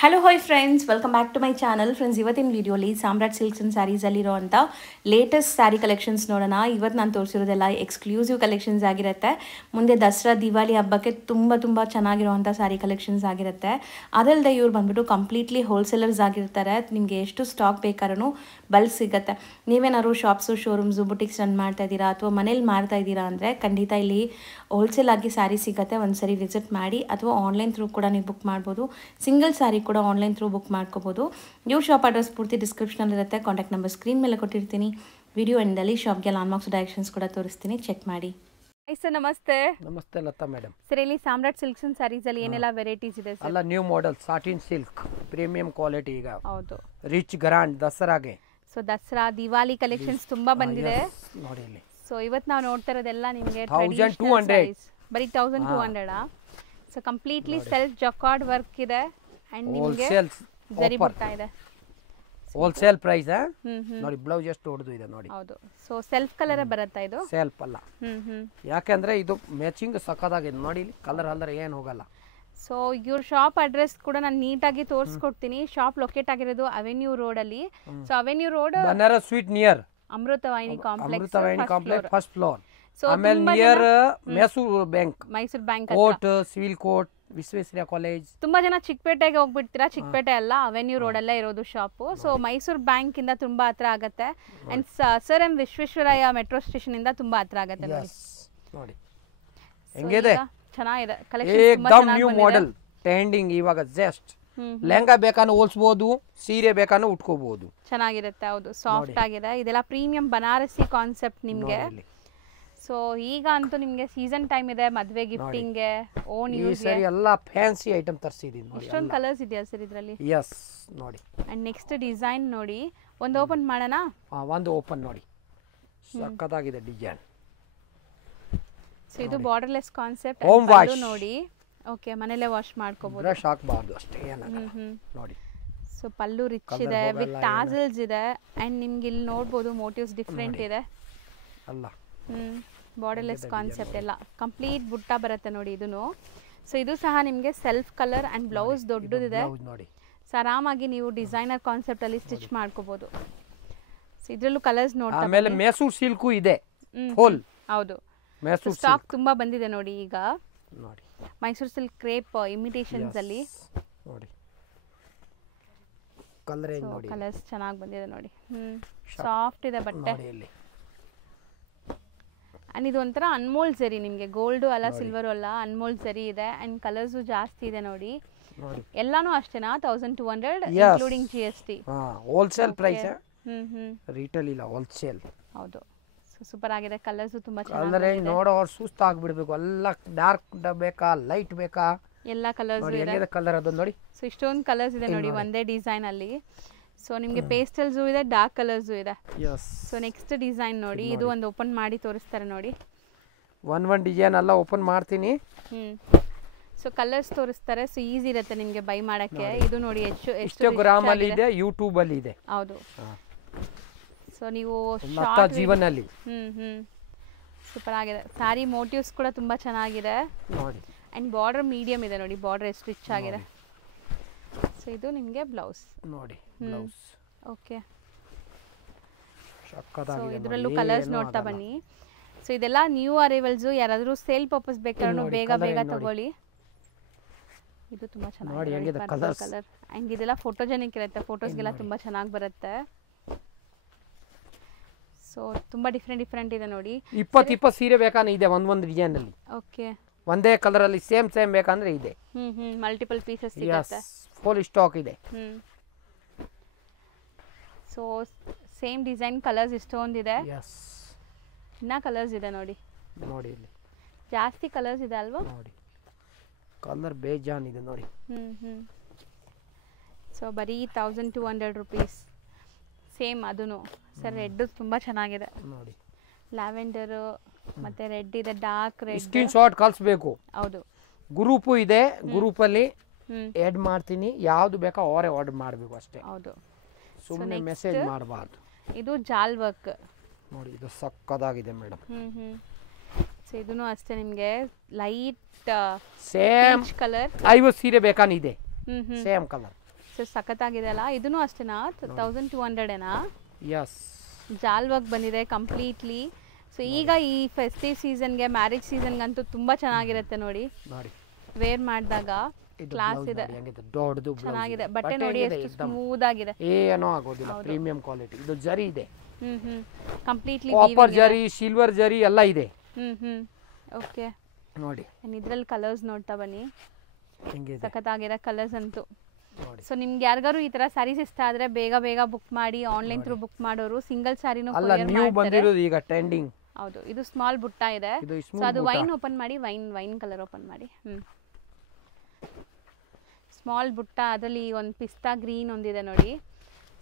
Hello hi friends, welcome back to my channel. Friends, ಇವತ್ತಿನ ವಿಡಿಯೋಲಿ Samrat silks and ಸ್ಯಾರೀಸಲ್ಲಿರೋಂಥ latest sari collections ನೋಡೋಣ. ಇವತ್ತು ನಾನು ತೋರಿಸಿರೋದೆಲ್ಲ ಎಕ್ಸ್ಕ್ಲೂಸಿವ್ ಕಲೆಕ್ಷನ್ಸ್ ಆಗಿರುತ್ತೆ. ಮುಂದೆ ದಸರಾ ದಿವಾಲಿ ಹಬ್ಬಕ್ಕೆ ತುಂಬ ಚೆನ್ನಾಗಿರೋವಂಥ ಸ್ಯಾರಿ ಕಲೆಕ್ಷನ್ಸ್ ಆಗಿರುತ್ತೆ. ಅದಲ್ಲದೆ ಇವ್ರು ಬಂದ್ಬಿಟ್ಟು ಕಂಪ್ಲೀಟ್ಲಿ ಹೋಲ್ಸೇಲರ್ಸ್ ಆಗಿರ್ತಾರೆ. ನಿಮಗೆ ಎಷ್ಟು ಸ್ಟಾಕ್ ಬೇಕಾದ್ರೂ ಬಲ್ಕ್ ಸಿಗುತ್ತೆ. ನೀವೇನಾದ್ರು ಶಾಪ್ಸು, ಶೋರೂಮ್ಸು, ಬುಟಿಕ್ಸ್ ರನ್ ಮಾಡ್ತಾ ಇದ್ದೀರಾ ಅಥವಾ ಮನೇಲಿ ಮಾಡ್ತಾ ಇದ್ದೀರಾ ಅಂದರೆ ಖಂಡಿತ ಇಲ್ಲಿ ಹೋಲ್ಸೇಲ್ ಆಗಿ ಸ್ಯಾರಿ ಸಿಗುತ್ತೆ. ಒಂದ್ಸರಿ ವಿಸಿಟ್ ಮಾಡಿ, ಅಥವಾ ಆನ್ಲೈನ್ ಥ್ರೂ ಕೂಡ ನೀವು ಬುಕ್ ಮಾಡ್ಬೋದು. ಸಿಂಗಲ್ ಸ್ಯಾರಿ ಕೂಡ ಆನ್ಲೈನ್ ಥ್ರೂ ಬುಕ್ ಮಾಡ್ಕೋಬೋದು. ಇವ್ರ ಶಾಪ್ ಅಡ್ರೆಸ್ ಪೂರ್ತಿ ಡಿಸ್ಕ್ರಿಪ್ಷನಲ್ಲಿ ಇರುತ್ತೆ. ಕಾಂಟ್ಯಾಕ್ಟ್ ನಂಬರ್ ಸ್ಕ್ರೀನ್ ಮೇಲೆ ಕೊಟ್ಟಿರ್ತೀನಿ. ವಿಡಿಯೋ ಎಂಡಲ್ಲಿ ಶಾಪ್ಗೆ ಲಾಂಡ್ಮಾರ್ಕ್ಸ್ ಡೈರೆಕ್ಷನ್ಸ್ ಕೂಡ ತೋರಿಸ್ತೀನಿ, ಚೆಕ್ ಮಾಡಿ. ಸರ್ ನಮಸ್ತೆ. ನಮಸ್ತೆ ಲತಾ ಮೇಡಮ್. ಸರ್ ಇಲ್ಲಿ ಸಾಮ್ರಾಟ್ ಸಿಲ್ಕ್ಸ್ ಅಂಡ್ ಸ್ಯಾರೀಸ್ ಅಲ್ಲಿ ಏನೆಲ್ಲ ವೆರೈಟೀಸ್ ಇದೆ ಸರ್? ಎಲ್ಲ new model satin silk premium quality. ಈಗ ಹೌದು, ರಿಚ್ ಗ್ರಾಂಡ್ ದಸರಾಗೆ. ಸೊ ದಸರಾ ದಿವಾಲಿ ಕಲೆಕ್ಷನ್ಸ್ ತುಂಬಾ ಬಂದಿದೆ ನೋಡಿ ಇಲ್ಲಿ. ಸೊ ಇವತ್ತು ನಾವು ನೋಡ್ತಾ ಇರೋದೆಲ್ಲ ನಿಮಗೆ 1200 ಬರೀ 1200. So completely self jacquard work ಇದೆ ಅಂಡ್ ನಿಮಗೆ ಜರಿ ಬರ್ತಾ ಇದೆ. ಹೋಲ್ಸೇಲ್ ಪ್ರೈಸ್ ನೋಡಿ. ಬ್ಲೌಸ್ ಎಷ್ಟು ಹೊಡೆದು ಇದೆ ನೋಡಿ. ಹೌದು, ಸೊ ಸೆಲ್ಫ್ ಕಲರ್ ಬರುತ್ತಾ ಇದು? ಸೆಲ್ಫ್ ಅಲ್ಲ, ಯಾಕೆಂದ್ರೆ ಇದು ಮ್ಯಾಚಿಂಗ್ ಸಖತ್ತಾಗಿದೆ ನೋಡಿ. ಕಲರ್ ಅಲ್ಲದ್ರೆ ಏನು ಹೋಗಲ್ಲ. ಸೊ ಇವ್ರ ಶಾಪ್ ಅಡ್ರೆಸ್ ಕೂಡ ನಾನು ನೀಟಾಗಿ ತೋರಿಸ್ಕೊಡ್ತೀನಿ. ಶಾಪ್ ಲೊಕೇಟ್ ಆಗಿರೋದು ಅವೆನ್ಯೂ ರೋಡ್ ಅಲ್ಲಿ. So Avenue Road Banaras sweet near Amruthavahini complex first floor. ಆಮೇಲೆ near Mysore bank, Mysore bank court, civil court, Visvesvaraya college. ತುಂಬಾ ಜನ ಚಿಕ್ಕಪೇಟೆಗೆ ಹೋಗ್ಬಿಡ್ತೀರಾ. ಚಿಕ್ಕಪೇಟೆ ಅಲ್ಲ, ಅವೆನ್ಯೂ ರೋಡ್ ಅಲ್ಲೇ ಇರೋದು ಶಾಪ್. ಸೊ ಮೈಸೂರು ಬ್ಯಾಂಕ್ ಇಂದ ತುಂಬಾ ಹತ್ರ ಆಗತ್ತೆ. And sir M Visvesvaraya metro station ಇಂದ ತುಂಬಾ ಹತ್ರ ಆಗತ್ತೆ ನೋಡಿ. ಹೆಂಗಿದೆ? ಚೆನ್ನಾಗಿದೆ ಏಕದಮ್ ನ್ಯೂ ಮಾಡೆಲ್ ಟ್ರೆಂಡಿಂಗ್. ಇವಾಗ ಜಸ್ಟ್ ಲೆಹಂಗಾ ಬೇಕಾನು ಹೋಲ್ಸ್ಬೋದು, ಸೀರೆ ಬೇಕಾನು ಉಟ್ಕೋಬಹುದು. ಚೆನ್ನಾಗಿರುತ್ತೆ. ಹೌದು, ಸಾಫ್ಟ್ ಆಗಿದೆ. ಇದೆಲ್ಲ ಪ್ರೀಮಿಯಂ ಬನಾರಸಿ ಕಾನ್ಸೆಪ್ಟ್ ನಿಮ್ಗೆ. ಸೊ ಈಗ ಅಂತೂ ನಿಮಗೆ ಸೀಸನ್ ಟೈಮ್ ಇದೆ, ಮದುವೆ ಗಿಫ್ಟಿಂಗ್, ಓನ್ ಯೂಸ್ ಗೆ ಎಲ್ಲ ಫ್ಯಾನ್ಸಿ ಐಟಮ್ ತರಿಸಿದೀನಿ ನೋಡಿ. ಇಷ್ಟೊಂದು ಕಲರ್ಸ್ ಇದೆಯಾ ಸರ್ ಇದರಲ್ಲಿ? ಯಸ್ ನೋಡಿ. ಅಂಡ್ ನೆಕ್ಸ್ಟ್ ಡಿಸೈನ್ ನೋಡಿ. ಒಂದು ಓಪನ್ ಮಾಡೋಣ? ಒಂದು ಓಪನ್ ನೋಡಿ. ಸಕ್ಕತ್ತಾಗಿದೆ ಡಿಸೈನ್. ಸೊ ಇದು ಬಾರ್ಡರ್ಲೆಸ್ ಕಾನ್ಸೆಪ್ಟ್. ಹೋಮ್ ವಾಶ್ ನೋಡಿ. ಓಕೆ, ಮನೆಯಲ್ಲೇ ವಾಶ್ ಮಾಡ್ಕೋಬಹುದು. ಬ್ರಷ್ ಹಾಕಬಾರ್ದು ಅಷ್ಟೇ, ಏನಾಗಲ್ಲ ನೋಡಿ. ಸೊ ಪಲ್ಲು ರಿಚ್ ಇದೆ, ವಿತ್ ಟಾಸಲ್ಸ್ ಇದೆ. ಅಂಡ್ ನಿಮ್ಗೆ ಇಲ್ಲಿ ನೋಡಬಹುದು ಮೋಟಿವ್ಸ್ ಡಿಫರೆಂಟ್ ಇದೆ ಅಲ್ಲ. ಬಾರ್ಡರ್ಲೆಸ್ ಕಾನ್ಸೆಪ್ಟ್ ಎಲ್ಲ ಕಂಪ್ಲೀಟ್ ಬುಟ್ಟ ಬರುತ್ತೆ ನೋಡಿ ಇದನ್ನು. ಸೊ ಇದು ಸಹ ನಿಮಗೆ ಸೆಲ್ಫ್ ಕಲರ್ ಅಂಡ್ ಬ್ಲೌಸ್ ದೊಡ್ಡದಿದೆ ನೋಡಿ. ಸೊ ಆರಾಮಾಗಿ ನೀವು ಡಿಸೈನರ್ ಕಾನ್ಸೆಪ್ಟ್ ಅಲ್ಲಿ ಸ್ಟಿಚ್ ಮಾಡ್ಕೋಬಹುದು. ಸೊ ಇದರಲ್ಲೂ ಕಲರ್ಸ್ ನೋಡ್ತಾ ಆಮೇಲೆ ಮೈಸೂರು ಸಿಲ್ಕು ಇದೆ ಫುಲ್. ಹೌದು, ಮೈಸೂರು ಸ್ಟಾಕ್ ತುಂಬಾ ಬಂದಿದೆ ನೋಡಿ ಈಗ ನೋಡಿ. ಮೈಸೂರು ಸಿಲ್ಕ್ ಕ್ರೇಪ್ ಇಮಿಟೇಷನ್ಸ್ ಅಲ್ಲಿ ನೋಡಿ. ಕಲರ್ ನೋಡಿ, ಕಲರ್ಸ್ ಚೆನ್ನಾಗಿ ಬಂದಿದೆ ನೋಡಿ. ಸಾಫ್ಟ್ ಇದೆ ಬಟ್ಟೆ. ಅಂಡ್ ಇದು ಒಂಥರ ಅನ್ಮೋಲ್ ಸರಿ, ನಿಮಗೆ ಗೋಲ್ಡ್ ಅಲ್ಲ ಸಿಲ್ವರ್ ಅಲ್ಲ, ಅನ್ಮೋಲ್ ಸರಿ ಇದೆ. ಅಂಡ್ ಕಲರ್ಸು ಜಾಸ್ತಿ ಇದೆ ನೋಡಿ. ಎಲ್ಲಾನು ಅಷ್ಟೇನಾ? 1200 including GST. Wholesale price. Retail ಇಲ್ಲ, ಹೋಲ್ಸೇಲ್. ಹೌದು, ಸೂಪರ್ ಆಗಿದೆ. ಕಲರ್ಸು ತುಂಬಾ ಚೆನ್ನಾಗಿದೆ. ನೋಡೋ ಅವ್ರು ಸುಸ್ತು ಆಗ್ಬಿಡ್ಬೇಕು. ಎಲ್ಲ ಡಾರ್ಕ್ ಬೇಕಾ, ಲೈಟ್ ಬೇಕಾ, ಎಲ್ಲ ಕಲರ್ಸ್ ಇದೆ. ಕಲರ್ ಅದು ನೋಡಿ. ಸೊ ಇಷ್ಟೊಂದು ಕಲರ್ಸ್ ಇದೆ ನೋಡಿ ಒಂದೇ ಡಿಸೈನ್ ಅಲ್ಲಿ. ಸೊ ನಿಮಗೆ ಪೇಸ್ಟಲ್ಸು ಇದೆ, ಡಾರ್ಕ್ ಕಲರ್ಸು ಇದೆ. ಸೊ ನೆಕ್ಸ್ಟ್ ಡಿಸೈನ್ ನೋಡಿ. ಇದು ಒಂದು ಓಪನ್ ಮಾಡಿ ತೋರಿಸ್ತಾರೆ ನೋಡಿ. ಒನ್ ಡಿಸೈನ್ ಎಲ್ಲ ಓಪನ್ ಮಾಡ್ತೀನಿ. ಸೊ ಕಲರ್ಸ್ ತೋರಿಸ್ತಾರೆ. ಸೊ ಈಸಿ ಇರುತ್ತೆ ನಿಮಗೆ ಬೈ ಮಾಡಕ್ಕೆ. ಇದು ನೋಡಿ ಇನ್ಸ್ಟಾಗ್ರಾಮ್ ಅಲ್ಲಿ ಇದೆ, ಯೂಟ್ಯೂಬ್ ಅಲ್ಲಿ ಇದೆ. ಹೌದು. ಸೊ ನೀವು ಜೀವನ ಅಲ್ಲಿ ಸೂಪರ್ ಆಗಿದೆ. ಸಾರಿ ಮೋಟಿವ್ಸ್ ಕೂಡ ತುಂಬಾ ಚೆನ್ನಾಗಿದೆ ನೋಡಿ. ಅಂಡ್ ಬಾರ್ಡರ್ ಮೀಡಿಯಂ ಇದೆ ನೋಡಿ. ಬಾರ್ಡರ್ ಎಷ್ಟು ರಿಚ್ ಆಗಿದೆ. ಸೊ ಇದು ನಿಮಗೆ ಬ್ಲೌಸ್ ನೋಡಿ. Blouse okay. ಸಕ್ಕತ್ತಾಗಿದೆ ನೋಡಿ. ಇದರಲ್ಲೂ ಕಲರ್ಸ್ ನೋಡ್ತಾ ಬನ್ನಿ. ಸೊ ಇದೆಲ್ಲ ನ್ಯೂ ಅರೈವಲ್ಸ್. ಯಾರಾದರೂ ಸೇಲ್ ಪರ್ಪಸ್ ಬೇಕಾದ್ರೂ ಬೇಗ ತಗೊಳ್ಳಿ. ಇದು ತುಂಬಾ ಚೆನ್ನಾಗಿದೆ ಕಲರ್. ಅಂಡ್ ಇದೆಲ್ಲ ಫೋಟೋಜೆನಿಕ್ ಇರುತ್ತೆ, ಫೋಟೋಸ್ಗೆಲ್ಲ ತುಂಬಾ ಚೆನ್ನಾಗಿ ಬರುತ್ತೆ. ಸೊ ತುಂಬಾ ಡಿಫರೆಂಟ್ ಇದೆ ನೋಡಿ. 20 ಸೀರೆ ಬೇಕಾದ್ರೆ ಇದೆ ಒಂದು ಡಿಸೈನ್ ಅಲ್ಲಿ. ಓಕೆ, ಒಂದೇ ಕಲರ್ ಅಲ್ಲಿ ಸೇಮ್ ಬೇಕಂದ್ರೆ ಇದೆ. ಮಲ್ಟಿಪಲ್ ಪೀಸಸ್ ಸಿಗುತ್ತೆ. ಫುಲ್ ಸ್ಟಾಕ್ ಇದೆ. ಸೊ ಸೇಮ್ ಡಿಸೈನ್ ಕಲರ್ಸ್ ಇಷ್ಟೊಂದಿದೆ. ಇನ್ನ ಕಲರ್ಸ್ ಇದೆ ನೋಡಿ. ನೋಡಿ ಇಲ್ಲಿ ಜಾಸ್ತಿ ಕಲರ್ಸ್ ಇದೆ ಅಲ್ವಾ? ನೋಡಿ ಕಲರ್ ಬೇಜಾನ್ ಇದೆ ನೋಡಿ. ಸೊ ಬರೀ 1200 ರೂಪೀಸ್. ಸೇಮ್ ಅದೂನು ಸರ್. ರೆಡ್ ತುಂಬಾ ಚೆನ್ನಾಗಿದೆ ನೋಡಿ. ಲ್ಯಾವೆಂಡರ್ ಮತ್ತೆ ರೆಡ್ ಇದೆ, ಡಾರ್ಕ್ ರೆಡ್. ಸ್ಕ್ರೀನ್ ಶಾಟ್ ಕಳಿಸಬೇಕು. ಹೌದು, ಗ್ರೂಪ್ ಇದೆ. ಗ್ರೂಪ್ ಅಲ್ಲಿ ಆಡ್ ಮಾಡ್ತೀನಿ. ಯಾವ್ದು ಬೇಕಾ ಅವರೇ ಆರ್ಡರ್ ಮಾಡಬೇಕು ಅಷ್ಟೇ. ಹೌದು, ಸುಮ್ಮನೆ ಮೆಸೇಜ್ ಮಾಡಬಾರ್ದು. ಇದು ಜಾಲ್ ವರ್ಕ್ ನೋಡಿ. ಇದು ಸಕ್ಕತ್ತಾಗಿದೆ ಮೇಡಮ್. ಸೊ ಇದೂನು ಅಷ್ಟೇ ನಿಮಗೆ ಲೈಟ್ ಸೇಮ್ ಕಲರ್. 50 ಸೀರೆ ಬೇಕಾನಿದೆ ಸೇಮ್ ಕಲರ್. ಸೊ ಸಖತ್ತಾಗಿದೆ ಅಲ್ಲ. ಇದೂ ಅಷ್ಟೇನಾ 1200 ಎಸ್, ಜಾಲ್ ವರ್ಕ್ ಬಂದಿದೆ ಕಂಪ್ಲೀಟ್ಲಿ. ಸೊ ಈಗ ಈ ಫೆಸ್ಟಿವ್ ಸೀಸನ್ಗೆ, ಮ್ಯಾರೇಜ್ ಸೀಸನ್ಗಂತೂ ತುಂಬ ಚೆನ್ನಾಗಿರುತ್ತೆ ನೋಡಿ. ವೇರ್ ಮಾಡಿದಾಗ ಕ್ಲಾಸ್ ಇದೆ, ದೊಡ್ಡದು ಚೆನ್ನಾಗಿದೆ. ಬಟ್ಟೆ ನೋಡಿ ಎಷ್ಟು ಸ್ಮೂತ್ ಆಗಿದೆ, ಏನೋ ಆಗೋದಿಲ್ಲ. Premium quality. ಇದು ಜರಿ ಇದೆ, ಕಂಪ್ಲೀಟ್ಲಿ ಕಾಪರ್ ಜರಿ, ಸಿಲ್ವರ್ ಜರಿ ಎಲ್ಲ ಇದೆ. ಓಕೆ ನೋಡಿ. ಇದ್ರಲ್ಲಿ ಕಲರ್ಸ್ ನೋಡ್ತಾ ಬನ್ನಿ, ಹೆಂಗಿದೆ ಸಖತ್ತಾಗಿರೋ ಕಲರ್ಸ್ ಅಂತೂ. ನೋಡಿ. ಸೊ ನಿಮ್ಗೆ ಯಾರಿಗಾರು ಈ ತರ ಸ್ಯಾರೀಸ್ ಇಷ್ಟ ಆದ್ರೆ ಬೇಗ ಬೇಗ ಬುಕ್ ಮಾಡಿ, ಆನ್ಲೈನ್ ಥ್ರೂ ಬುಕ್ ಮಾಡೋರು ಸಿಂಗಲ್ ಸ್ಯಾರಿನೂ ಅಲ್ಲ, ನ್ಯೂ ಬಂದಿರೋದು ಈಗ ಟ್ರೆಂಡಿಂಗ್. ಹೌದು, ಇದು ಸ್ಮಾಲ್ ಬುಟ್ಟ ಇದೆ. ಸೊ ಅದು ವೈನ್ ಓಪನ್ ಮಾಡಿ, ವೈನ್ ಕಲರ್ ಓಪನ್ ಮಾಡಿ. ಸ್ಮಾಲ್ ಬುಟ್ಟ, ಅದರಲ್ಲಿ ಒಂದು ಪಿಸ್ತಾ ಗ್ರೀನ್ ಒಂದಿದೆ ನೋಡಿ.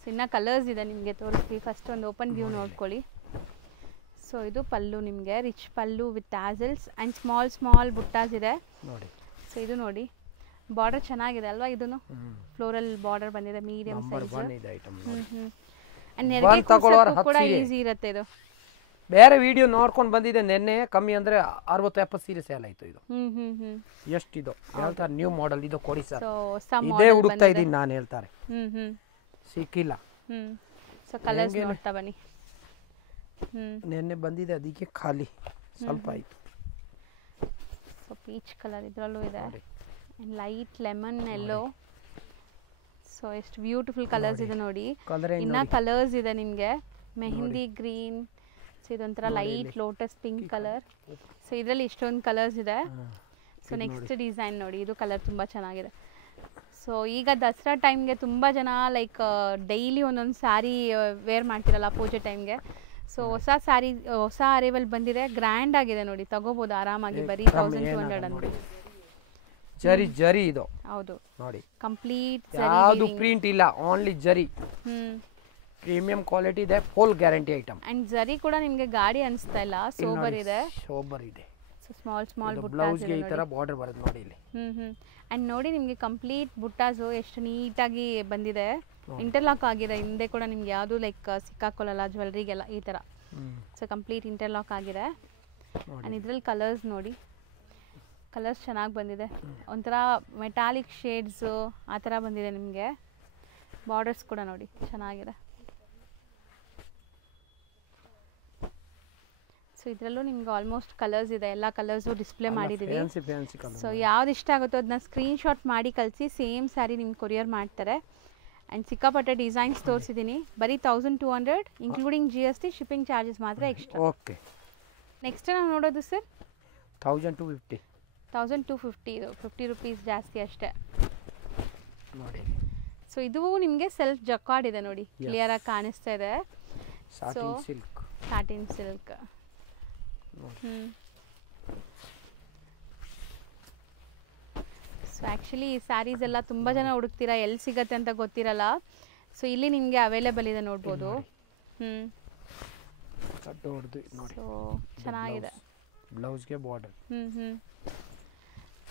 ಸೊ ಇನ್ನು ಕಲರ್ಸ್ ಇದೆ, ನಿಮಗೆ ತೋರಿಸ್ತೀವಿ. ಫಸ್ಟ್ ಒಂದು ಓಪನ್ ವ್ಯೂ ನೋಡ್ಕೊಳ್ಳಿ. ಸೊ ಇದು ಪಲ್ಲು, ನಿಮಗೆ rich pallu with tassels and small buttas ಇದೆ ನೋಡಿ. ಸೊ ಇದು ನೋಡಿ, ಬಾರ್ಡರ್ ಚೆನ್ನಾಗಿದೆ ಅಲ್ವಾ. ಇದನ್ನು ಫ್ಲೋರಲ್ ಬಾರ್ಡರ್ ಬಂದಿದೆ, ಮೀಡಿಯಂ ಸೈಜ್. ಕೂಡ ಈಸಿ ಇರುತ್ತೆ ಇದು. ಬೇರೆ ವಿಡಿಯೋ ನೋಡ್ಕೊಂಡು ಬಂದಿದೆ ನೆನ್ನೆ, ಕಮ್ಮಿ ಅಂದ್ರೆ 60-70 ಸೀರೆ ಸೇಲ್ ಆಯ್ತು. ಇದು ಎಷ್ಟಿದು ಹೇಳ್ತಾರೆ, ನ್ಯೂ ಮಾಡೆಲ್ ಇದು ಕೊಡಿ ಸರ್, ಇದೇ ಹುಡುಕ್ತಾ ಇದೀನಿ ನಾನು ಹೇಳ್ತಾರೆ, ಸಿಕ್ಕಿಲ್ಲ. ಸೊ ಕಲರ್ಸ್ ನೋಡ್ತಾ ಬನ್ನಿ. ನೆನ್ನೆ ಬಂದಿದೆ, ಅದಕ್ಕೆ ಖಾಲಿ ಸ್ವಲ್ಪ ಆಯ್ತು. ಸೊ ಪೀಚ್ ಕಲರ್ ಇದರಲ್ಲೂ ಇದೆ, ಲೈಟ್ ಲೆಮನ್ ಎಲ್ಲೋ. ಸೊ ಎಷ್ಟು ಬ್ಯೂಟಿಫುಲ್ ಕಲರ್ಸ್ ಇದೆ ನೋಡಿ. ಇನ್ನ ಕಲರ್ಸ್ ಇದೆ ನಿಮಗೆ, ಮೆಹಂದಿ ಗ್ರೀನ್. ಸೊ ಇದೊಂಥರ light lotus pink colour. So ಇದರಲ್ಲಿ ಇಷ್ಟೊಂದು ಕಲರ್ಸ್ ಇದೆ. ಸೊ ನೆಕ್ಸ್ಟ್ ಡಿಸೈನ್ ನೋಡಿ, ಇದು ಕಲರ್ ತುಂಬ ಚೆನ್ನಾಗಿದೆ. ಸೊ ಈಗ ದಸರಾ ಟೈಮ್ಗೆ ತುಂಬ ಜನ ಲೈಕ್ ಡೈಲಿ ಒಂದೊಂದು ಸ್ಯಾರಿ ವೇರ್ ಮಾಡ್ತಿರಲ್ಲ ಪೂಜೆ ಟೈಮ್ಗೆ. ಸೊ ಹೊಸ ಸ್ಯಾರಿ, ಹೊಸ ಅರೈವಲ್ ಬಂದಿದೆ, ಗ್ರ್ಯಾಂಡ್ ಆಗಿದೆ ನೋಡಿ, ತಗೋಬಹುದು ಆರಾಮಾಗಿ. ಬರೀ 1200 ಅಂತ. ಜರಿ ಇದು. ಹೌದು ನೋಡಿ, ಕಂಪ್ಲೀಟ್ ಯಾವುದು ಪ್ರಿಂಟ್ ಇಲ್ಲ, ಓನ್ಲಿ ಜರಿ. ಪ್ರೀಮಿಯಂ ಕ್ವಾಲಿಟಿ ಇದೆ, ಫುಲ್ ಗ್ಯಾರಂಟಿ ಐಟಮ್. ಅಂಡ್ ಜರಿ ಕೂಡ ನಿಮಗೆ ಗಾಡಿ ಅನಿಸ್ತಾ ಇಲ್ಲ, ಸೋಬರ್ ಇದೆ. ಸೊ ಸ್ಮಾಲ್ ಬ್ಲೌಸ್ ಗೆ ಈ ತರ ಬಾರ್ಡರ್ ಬರುತ್ತೆ ನೋಡಿ ಇಲ್ಲಿ. ಅಂಡ್ ನೋಡಿ ನಿಮಗೆ ಕಂಪ್ಲೀಟ್ ಬುಟ್ಟಾಸ್ ಎಷ್ಟು ನೀಟಾಗಿ ಬಂದಿದೆ, ಇಂಟರ್ಲಾಕ್ ಆಗಿದೆ. ಹಿಂದೆ ಕೂಡ ನಿಮ್ಗೆ ಯಾವುದು ಲೈಕ್ ಸಿಕ್ಕಾಕೊಳ್ಳಲ್ಲ ಜ್ಯುವೆಲ್ರಿಗೆಲ್ಲ ಈ ತರ. ಸೊ ಕಂಪ್ಲೀಟ್ ಇಂಟರ್ಲಾಕ್ ಆಗಿದೆ. ಅಂಡ್ ಇದ್ರಲ್ಲಿ ಕಲರ್ಸ್ ನೋಡಿ, ಕಲರ್ಸ್ ಚೆನ್ನಾಗಿ ಬಂದಿದೆ. ಒಂಥರ ಮೆಟಾಲಿಕ್ ಶೇಡ್ಸು ಆ ಥರ ಬಂದಿದೆ ನಿಮಗೆ. ಬಾರ್ಡರ್ಸ್ ಕೂಡ ನೋಡಿ ಚೆನ್ನಾಗಿದೆ. ಸೊ ಇದರಲ್ಲೂ ನಿಮ್ಗೆ ಆಲ್ಮೋಸ್ಟ್ ಕಲರ್ಸ್ ಇದೆ, ಎಲ್ಲ ಕಲರ್ಸು ಡಿಸ್ಪ್ಲೇ ಮಾಡಿದ್ದೀವಿ. ಸೊ ಯಾವ್ದು ಇಷ್ಟ ಆಗುತ್ತೋ ಅದನ್ನ ಸ್ಕ್ರೀನ್ಶಾಟ್ ಮಾಡಿ ಕಳಿಸಿ, ಸೇಮ್ ಸ್ಯಾರಿ ನಿಮ್ಗೆ ಕೊರಿಯರ್ ಮಾಡ್ತಾರೆ. ಆ್ಯಂಡ್ ಸಿಕ್ಕಾಪಟ್ಟೆ ಡಿಸೈನ್ಸ್ ತೋರಿಸಿದ್ದೀನಿ. ಬರೀ 1200 ಇನ್ಕ್ಲೂಡಿಂಗ್ GST, ಶಿಪ್ಪಿಂಗ್ ಚಾರ್ಜಸ್ ಮಾತ್ರ ಎಕ್ಸ್ಟ್ರಾ. ಓಕೆ. ನೆಕ್ಸ್ಟ್ ನಾವು ನೋಡೋದು ಸರ್ 1250. 1250, ಇದು 50 ರುಪೀಸ್ ಜಾಸ್ತಿ ಅಷ್ಟೇ ನೋಡಿ. ಸೊ ಇದು ನಿಮಗೆ ಸೆಲ್ಫ್ ಜಕಾರ್ಡ್ ಇದೆ ನೋಡಿ, ಕ್ಲಿಯರ್ ಆಗಿ ಕಾಣಿಸ್ತಾ ಇದೆ. Satin silk. Satin silk. So actually ಈ ಸ್ಯಾರೀಸ್ ಎಲ್ಲ ತುಂಬ ಜನ ಹುಡುಕ್ತೀರಾ, ಎಲ್ಲಿ ಸಿಗತ್ತೆ ಅಂತ ಗೊತ್ತಿರಲ್ಲ. ಸೊ ಇಲ್ಲಿ ನಿಮಗೆ ಅವೈಲೇಬಲ್ ಇದೆ ನೋಡ್ಬೋದು. ಸೊ ಚೆನ್ನಾಗಿದೆ. ಬ್ಲೌಸ್ಗೆ ಬಾರ್ಡರ್.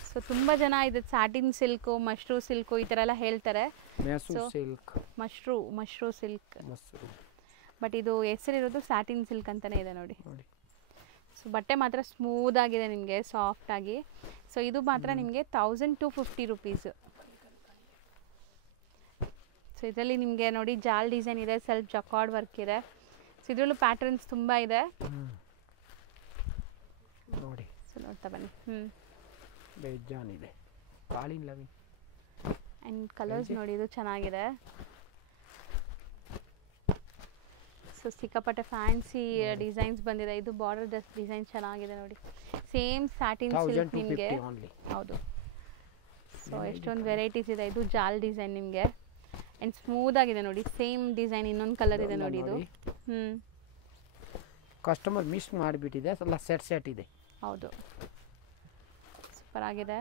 ಸೊ ತುಂಬ ಜನ ಇದು ಸ್ಯಾಟಿನ್ ಸಿಲ್ಕು, ಮಶ್ರೂ ಸಿಲ್ಕು ಈ ಥರ ಎಲ್ಲ ಹೇಳ್ತಾರೆ. ಮಶ್ರೂ ಸಿಲ್ಕ್, ಬಟ್ ಇದು ಹೆಸರಿರೋದು ಸ್ಯಾಟಿನ್ ಸಿಲ್ಕ್ ಅಂತಲೇ ಇದೆ ನೋಡಿ. ಸೊ ಬಟ್ಟೆ ಮಾತ್ರ ಸ್ಮೂತ್ ಆಗಿದೆ ನಿಮಗೆ, ಸಾಫ್ಟ್ ಆಗಿ. ಸೊ ಇದು ಮಾತ್ರ ನಿಮಗೆ 1250 ರುಪೀಸ್. ಸೊ ಇದರಲ್ಲಿ ನಿಮಗೆ ನೋಡಿ ಜಾಲ್ ಡಿಸೈನ್ ಇದೆ, ಸೆಲ್ಫ್ ಜಕಾರ್ಡ್ ವರ್ಕ್ ಇದೆ. ಸೊ ಇದರಲ್ಲೂ ಪ್ಯಾಟರ್ನ್ಸ್ ತುಂಬ ಇದೆ ನೋಡಿ. ಸೊ ನೋಡ್ತಾ ಬನ್ನಿ. ಬೇಜಾನಿದೆ. ಆ್ಯಂಡ್ ಕಲರ್ಸ್ ನೋಡಿ, ಇದು ಚೆನ್ನಾಗಿದೆ. ಸೊ ಸಿಕ್ಕಾಪಟ್ಟೆ ಫ್ಯಾನ್ಸಿ ಡಿಸೈನ್ಸ್ ಬಂದಿದೆ. ಇದು ಬಾರ್ಡರ್ ಡಿಸೈನ್ ಚೆನ್ನಾಗಿದೆ ನೋಡಿ, ಸೇಮ್ ಸ್ಯಾಟಿನ್ ಸಿಲ್ಕ್ ನಿಮಗೆ. ಹೌದು. ಸೊ ಎಷ್ಟೊಂದು ವೆರೈಟೀಸ್ ಇದೆ. ಇದು ಜಾಲ್ ಡಿಸೈನ್ ನಿಮಗೆ, ಆ್ಯಂಡ್ ಸ್ಮೂತ್ ಆಗಿದೆ ನೋಡಿ. ಸೇಮ್ ಡಿಸೈನ್ ಇನ್ನೊಂದು ಕಲರ್ ಇದೆ ನೋಡಿ. ಇದು ಕಸ್ಟಮರ್ ಮಿಸ್ ಮಾಡಿಬಿಟ್ಟಿದೆ, ಎಲ್ಲ ಸೆಟ್ ಇದೆ. ಹೌದು, ಸೂಪರ್ ಆಗಿದೆ.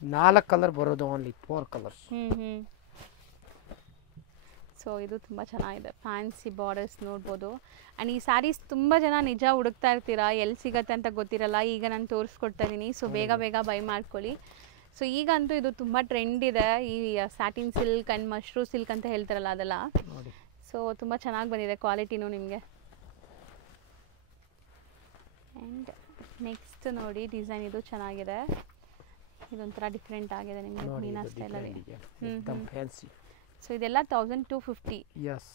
4 ಕಲರ್ ಬರೋದು, ಓನ್ಲಿ 4 ಕಲರ್ಸ್. ಸೊ ಇದು ತುಂಬ ಚೆನ್ನಾಗಿದೆ, ಫ್ಯಾನ್ಸಿ ಬಾರ್ಡರ್ಸ್ ನೋಡ್ಬೋದು. ಆ್ಯಂಡ್ ಈ ಸ್ಯಾರೀಸ್ ತುಂಬ ಜನ ನಿಜ ಹುಡುಕ್ತಾ ಇರ್ತೀರಾ, ಎಲ್ಲಿ ಸಿಗತ್ತೆ ಅಂತ ಗೊತ್ತಿರಲ್ಲ. ಈಗ ನಾನು ತೋರಿಸ್ಕೊಡ್ತಾ ಇದ್ದೀನಿ. ಸೊ ಬೇಗ ಬೈ ಮಾಡ್ಕೊಳ್ಳಿ. ಸೊ ಈಗಂತೂ ಇದು ತುಂಬ ಟ್ರೆಂಡ್ ಇದೆ, ಈ ಸ್ಯಾಟಿನ್ ಸಿಲ್ಕ್ ಆ್ಯಂಡ್ ಮಶ್ರೂ ಸಿಲ್ಕ್ ಅಂತ ಹೇಳ್ತಾರಲ್ಲ ಅದೆಲ್ಲ. ಸೊ ತುಂಬ ಚೆನ್ನಾಗಿ ಬಂದಿದೆ ಕ್ವಾಲಿಟಿನೂ ನಿಮಗೆ. ಆ್ಯಂಡ್ ನೆಕ್ಸ್ಟ್ ನೋಡಿ ಡಿಸೈನ್, ಇದು ಚೆನ್ನಾಗಿದೆ. ಇದೊಂಥರ ಡಿಫ್ರೆಂಟ್ ಆಗಿದೆ ನಿಮಗೆ ಮೀನಾ ಸ್ಟೈಲಲ್ಲಿ. एकदम ಫ್ಯಾನ್ಸಿ. ಸೊ ಇದೆಲ್ಲ 1250. ಎಸ್.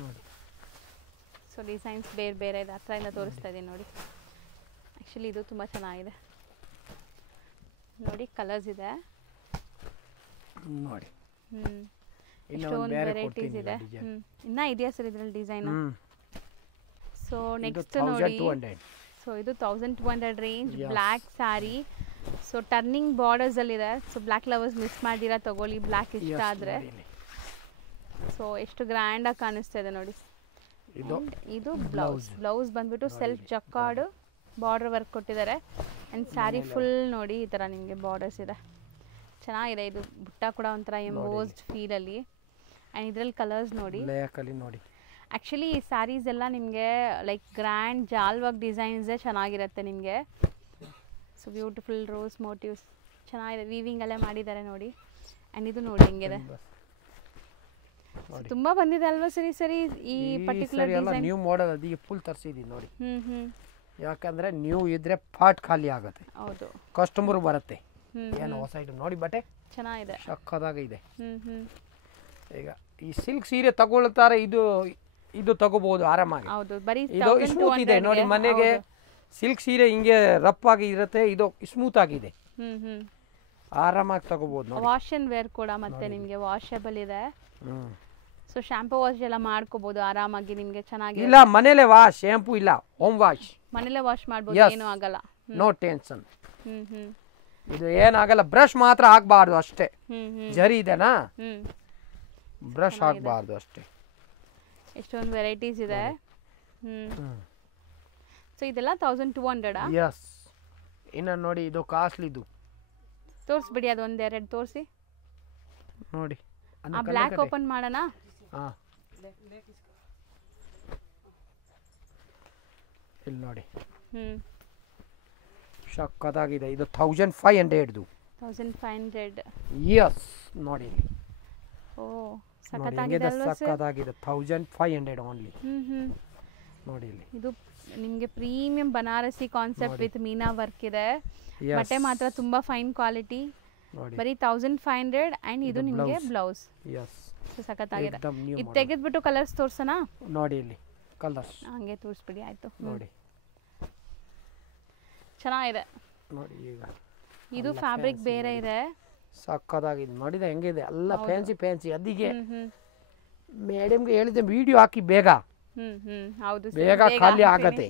ನೋಡಿ. ಸೊ ಡಿಸೈನ್ಸ್ ಬೇರೆ ಬೇರೆ ಇದೆ, ಹತ್ರದಿಂದ ತೋರಿಸ್ತಾ ಇದ್ದೀನಿ ನೋಡಿ. ಆ್ಯಕ್ಚುಲಿ ಇದು ತುಂಬ ಚೆನ್ನಾಗಿದೆ ನೋಡಿ, ಕಲರ್ಸ್ ಇದೆ ನೋಡಿ. ಎಷ್ಟೊಂದು ವೆರೈಟೀಸ್ ಇದೆ. ಇನ್ನೂ ಇದೆಯಾ ಸರ್ ಇದರಲ್ಲಿ ಡಿಸೈನ್? ಸೊ ನೆಕ್ಸ್ಟ್ ನೋಡಿ, ಸೊ ಇದು 1200 range black sari. So turning borders ಅಲ್ಲಿದೆ. ಸೊ ಬ್ಲ್ಯಾಕ್ ಲವರ್ಸ್ ಮಿಸ್ ಮಾಡಿದಿರಾ ತಗೊಳ್ಳಿ, ಬ್ಲ್ಯಾಕ್ ಇಷ್ಟ ಆದರೆ. ಸೊ ಎಷ್ಟು ಗ್ರ್ಯಾಂಡಾಗಿ ಕಾಣಿಸ್ತಾ ಇದೆ ನೋಡಿ. ಇದು ಬ್ಲೌಸ್ ಬಂದ್ಬಿಟ್ಟು ಸೆಲ್ಫ್ ಜಕ್ಕಾರ್ಡ್ ಬಾರ್ಡರ್ ವರ್ಕ್ ಕೊಟ್ಟಿದ್ದಾರೆ. ಆ್ಯಂಡ್ ಸ್ಯಾರಿ ಫುಲ್ ನೋಡಿ ಈ ಥರ ನಿಮಗೆ ಬಾರ್ಡರ್ಸ್ ಇದೆ, ಚೆನ್ನಾಗಿದೆ. ಇದು ಬುಟ್ಟ ಕೂಡ ಒಂಥರ ಎಂಬೋಸ್ಡ್ ಫೀಲಲ್ಲಿ. ಆ್ಯಂಡ್ ಇದರಲ್ಲಿ ಕಲರ್ಸ್ ನೋಡಿ. ಆ್ಯಕ್ಚುಲಿ ಈ ಸ್ಯಾರೀಸ್ ಎಲ್ಲ ನಿಮಗೆ ಲೈಕ್ ಗ್ರ್ಯಾಂಡ್ ಜಾಲ್ ವರ್ಕ್ ಡಿಸೈನ್ಸೇ ಚೆನ್ನಾಗಿರುತ್ತೆ ನಿಮಗೆ. ಸೊ ಬ್ಯೂಟಿಫುಲ್ ರೋಸ್ ಮೋಟಿವ್ಸ್ ಚೆನ್ನಾಗಿದೆ, ವೀವಿಂಗಲ್ಲೇ ಮಾಡಿದ್ದಾರೆ ನೋಡಿ. ಆ್ಯಂಡ್ ಇದು ನೋಡಿ ಹೆಂಗಿದೆ, ತುಂಬಾ ಬಂದಿದೆ ಅಲ್ವಾ ಸರಿ ಈ ಪರ್ಟಿಕ್ಯುಲರ್ ಡಿಸೈನ್. ನ್ಯೂ ಮಾಡೆಲ್ ಅದಕ್ಕೆ ಫುಲ್ ತರಿಸಿದ್ದೀನಿ ನೋಡಿ. ಯಾಕಂದ್ರೆ ನ್ಯೂ ಇದ್ರೆ ಪಾರ್ಟ್ ಖಾಲಿ ಆಗುತ್ತೆ. ಹೌದು, ಕಸ್ಟಮರ್ ಬರುತ್ತೆ. ಏನು ಹೊಸ ಐಟಮ್ ನೋಡಿ, ಬಟ್ಟೆ ಚೆನ್ನಾಗಿದೆ, ಸಕ್ಕತ್ತಾಗಿದೆ. ಈಗ ಈ ಸಿಲ್ಕ್ ಸೀರೆ ತಗೊಳ್ತಾರೆ, ಇದು ತಗೋಬಹುದು ಆರಾಮಾಗಿ. ಹೌದು, ಬರೀ ಇದು ಸ್ಮೂತ್ ಇದೆ ನೋಡಿ. ಮನೆಗೆ ಸಿಲ್ಕ್ ಸೀರೆ ಹಿಂಗೆ ರಫ್ ಆಗಿ ಇರುತ್ತೆ, ಇದು ಸ್ಮೂತ್ ಆಗಿದೆ, ಆರಾಮಾಗಿ ತಗೋಬಹುದು ನೋಡಿ. ವಾಶ್ ಅಂಡ್ ವೇರ್ ಕೂಡ ಮತ್ತೆ ನಿಮಗೆ ವಾಷಬಲ್ ಇದೆ. ಸೊ ಶಾಂಪೂ ವಾಶ್ ಎಲ್ಲ ಮಾಡ್ಕೋಬಹುದು ಆರಾಮಾಗಿ ನಿಮಗೆ, ಚೆನ್ನಾಗಿ. ಇಲ್ಲ ಮನೇಲೆ ವಾಶ್, ಶಾಂಪೂ ಇಲ್ಲ, ಹೋಮ್ ವಾಶ್ ಮನೇಲೆ ವಾಶ್ ಮಾಡಬಹುದು, ಏನು ಆಗಲ್ಲ, ನೋ ಟೆನ್ಷನ್. ಇದು ಏನಾಗಲ್ಲ, ಬ್ರಷ್ ಮಾತ್ರ ಹಾಕಬಾರ್ದು ಅಷ್ಟೇ. ಜರಿ ಇದೆನಾ, ಬ್ರಷ್ ಹಾಕಬಾರ್ದು ಅಷ್ಟೇ. ಎಷ್ಟೊಂದು ವೆರೈಟೀಸ್ ಇದೆ. ಸೊ ಇದೆಲ್ಲ 1200. ಎಸ್. ಇನ್ನು ನೋಡಿ ಇದು ಕಾಸ್ಟ್ಲಿ. ಇದು ತೋರಿಸ್ಬಿಡಿ, ಅದು ಒಂದೆರಡು ತೋರಿಸಿ ನೋಡಿ. ಆ ಬ್ಲ್ಯಾಕ್ ಓಪನ್ ಮಾಡೋಣ. ಇಲ್ಲಿ ನೋಡಿ, ಸಕ್ಕತ್ತಾಗಿದೆ. ಇದು 1500. 1500. ಎಸ್ ನೋಡಿ. ಓ ಸಕ್ಕತ್ತಾಗಿದೆ ಅಲ್ವಾ ಸರ್? ಸಕ್ಕತ್ತಾಗಿದೆ. 1500 ಓನ್ಲಿ. ನೋಡಿ ಇಲ್ಲಿ. ಇದು ನಿಮಗೆ premium Banarasi concept with meena work ಇದೆ. ಬಟ್ಟೆ ಮಾತ್ರ ತುಂಬಾ ಫೈನ್ ಕ್ವಾಲಿಟಿ. ಬರೀ 1500. ಆ್ಯಂಡ್ ಇದು ನಿಮಗೆ ಬ್ಲೌಸ್. ಸಖತ್ತಾಗಿದೆ. ಇದು ತೆಗೆದ್ಬಿಟ್ಟು ಕಲರ್ಸ್ ತೋರ್ಸೋಣ ನೋಡಿ. ಇಲ್ಲಿ ಕಲರ್ಸ್ ಹಂಗೆ ತೋರಿಸ್ಬಿಡಿ, ಆಯ್ತು ನೋಡಿ. ಚೆನ್ನಾಗಿದೆ ನೋಡಿ. ಈಗ ಇದು ಫ್ಯಾಬ್ರಿಕ್ ಬೇರೆ ಇದೆ, ಸಕ್ಕತ್ತಾಗಿದೆ. ನೋಡಿದ ಹೆಂಗಿದೆ, ಎಲ್ಲ ಫ್ಯಾನ್ಸಿ. ಅದಕ್ಕೆ ಮೇಡಮ್ಗೆ ಹೇಳಿದೆ ವಿಡಿಯೋ ಹಾಕಿ ಬೇಗ. ಹೌದು, ಬೇಗ ಖಾಲಿ ಆಗತ್ತೆ.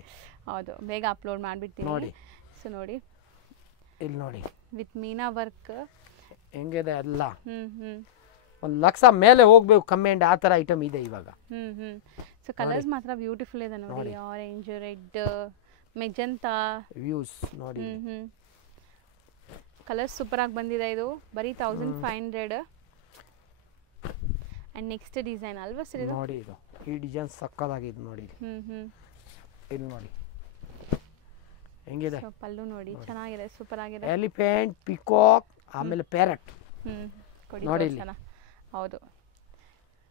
ಹೌದು, ಬೇಗ ಅಪ್ಲೋಡ್ ಮಾಡಿಬಿಡ್ತೀನಿ ನೋಡಿ. ಸೊ ನೋಡಿ ಇಲ್ಲಿ ನೋಡಿ, ವಿತ್ ಮೀನಾ ವರ್ಕ್ ಹೆಂಗಿದೆ ಎಲ್ಲ. 1,00,000 ಮೇಲೆ ಹೋಗ್ಬೇಕು ಕಮೆಂಟ್, ಆ ಥರ ಐಟಮ್ ಇದೆ ಇವಾಗ. ಸೊ ಕಲರ್ಸ್ ಮಾತ್ರ ಬ್ಯೂಟಿಫುಲ್ ಇದೆ ನೋಡಿ. ಆರೆಂಜ್, ರೆಡ್, ಮೆಜೆಂಟಾ ವ್ಯೂಸ್ ನೋಡಿ. ಕಲರ್ಸ್ ಸೂಪರ್ ಆಗಿ ಬಂದಿದೆ. ಇದು ಬರೀ 1500. ಆ್ಯಂಡ್ ನೆಕ್ಸ್ಟ್ ಡಿಸೈನ್ ಅಲ್ವಾ ಸರ್ ಇದು? ನೋಡಿ ಇದು ಈ ಡಿಸೈನ್ ಸಕ್ಕತ್ತಾಗಿದೆ ನೋಡಿ. ಇಲ್ಲಿ ನೋಡಿ ಹೆಂಗಿದೆ ಪಲ್ಲು ನೋಡಿ, ಚೆನ್ನಾಗಿದೆ, ಸೂಪರ್ ಆಗಿದೆ. ಎಲಿಫೆಂಟ್, ಪಿಕಾಕ್, ಆಮೇಲೆ ಪ್ಯಾರಟ್ ನೋಡಿ ಇಲ್ಲಿ. ಹೌದು,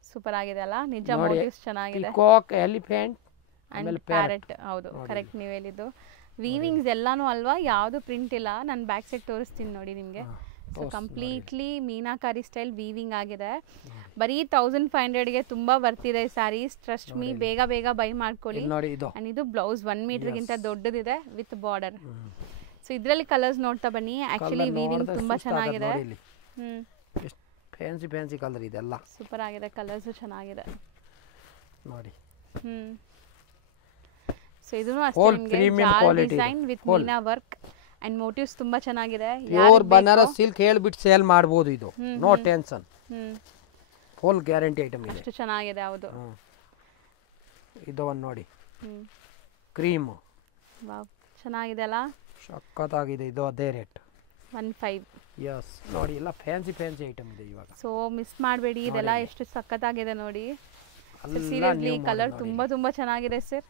ಸೂಪರ್ ಆಗಿದೆ ಅಲ್ಲ, ನಿಜ. ಮೋಟಿವ್ಸ್ ಚೆನ್ನಾಗಿದೆ. ಪಿಕಾಕ್, ಎಲಿಫೆಂಟ್ ಆಮೇಲೆ ಪ್ಯಾರಟ್. ಹೌದು, ಕರೆಕ್ಟ್ ನೀವು ಹೇಳಿದ್ದು. ವೀವಿಂಗ್ಸ್ ಎಲ್ಲಾನು ಅಲ್ವಾ, ಯಾವುದು ಪ್ರಿಂಟ್ ಇಲ್ಲ. ನಾನು ಬ್ಯಾಕ್ ಸೈಡ್ ತೋರಿಸ್ತೀನಿ ನೋಡಿ ನಿಮಗೆ. So completely meenakari style weaving ಆಗಿದೆ. ಬರೀ 1500ಗೆ ತುಂಬಾ ಬರ್ತಿದೆ ಸ್ಯಾರೀಸ್. ಟ್ರಸ್ಟ್ ಮೀ, ಬೇಗ ಬೈ ಮಾಡ್ಕೊಳ್ಳಿ. ಅಂಡ್ ಇದು ಬ್ಲೌಸ್ 1 ಮೀಟರ್ಗಿಂತ ದೊಡ್ಡದಿದೆ ವಿತ್ ಬಾರ್ಡರ್. ಸೊ ಇದರಲ್ಲಿ ಕಲರ್ಸ್ ನೋಡ್ತಾ ಬನ್ನಿ. ಆಕ್ಚುಲಿ ವೀವಿಂಗ್ ತುಂಬಾ ಚೆನ್ನಾಗಿದೆ. ಫ್ಯಾನ್ಸಿ ಕಲರ್ ಇದೆಲ್ಲ ಸೂಪರ್ ಆಗಿದೆ. ಕಲರ್ಸ್ ಚೆನ್ನಾಗಿದೆ ನೋಡಿ. ಸೊ ಇದನ್ನು ಅಷ್ಟೇ ನಿಮಗೆ ಜಾಲ್ design with meena work and motifs ತುಂಬಾ ಚೆನ್ನಾಗಿದೆ. ಪ್ಯೂರ್ ಬನಾರಸ್ ಸಿಲ್ಕ್ ಹೇಳ್ಬಿಟ್ಟು ಸೇಲ್ ಮಾಡಬಹುದು. ಇದು no tension, full guarantee item ಇದೆ. ಅಷ್ಟು ಚೆನ್ನಾಗಿದೆ. ಹೌದು, ಇದು ಒಂದು ನೋಡಿ, ಕ್ರೀಮ್. ವಾವ್, ಚೆನ್ನಾಗಿದೆ ಅಲ್ಲ, ಸಕ್ಕತ್ತಾಗಿದೆ. ಇದು ಅದೇ ರೇಟ್ 15. ಎಸ್ ನೋಡಿ, ಎಲ್ಲ ಫ್ಯಾನ್ಸಿ ಐಟಮ್ ಇದೆ ಇವಾಗ. ಸೊ ಮಿಸ್ ಮಾಡಬೇಡಿ, ಇದೆಲ್ಲ ಎಷ್ಟು ಸಕ್ಕತ್ತಾಗಿದೆ ನೋಡಿ. ಸೀರಿಯಸ್ಲಿ ಕಲರ್ ತುಂಬಾ ಚೆನ್ನಾಗಿದೆ ಸರ್.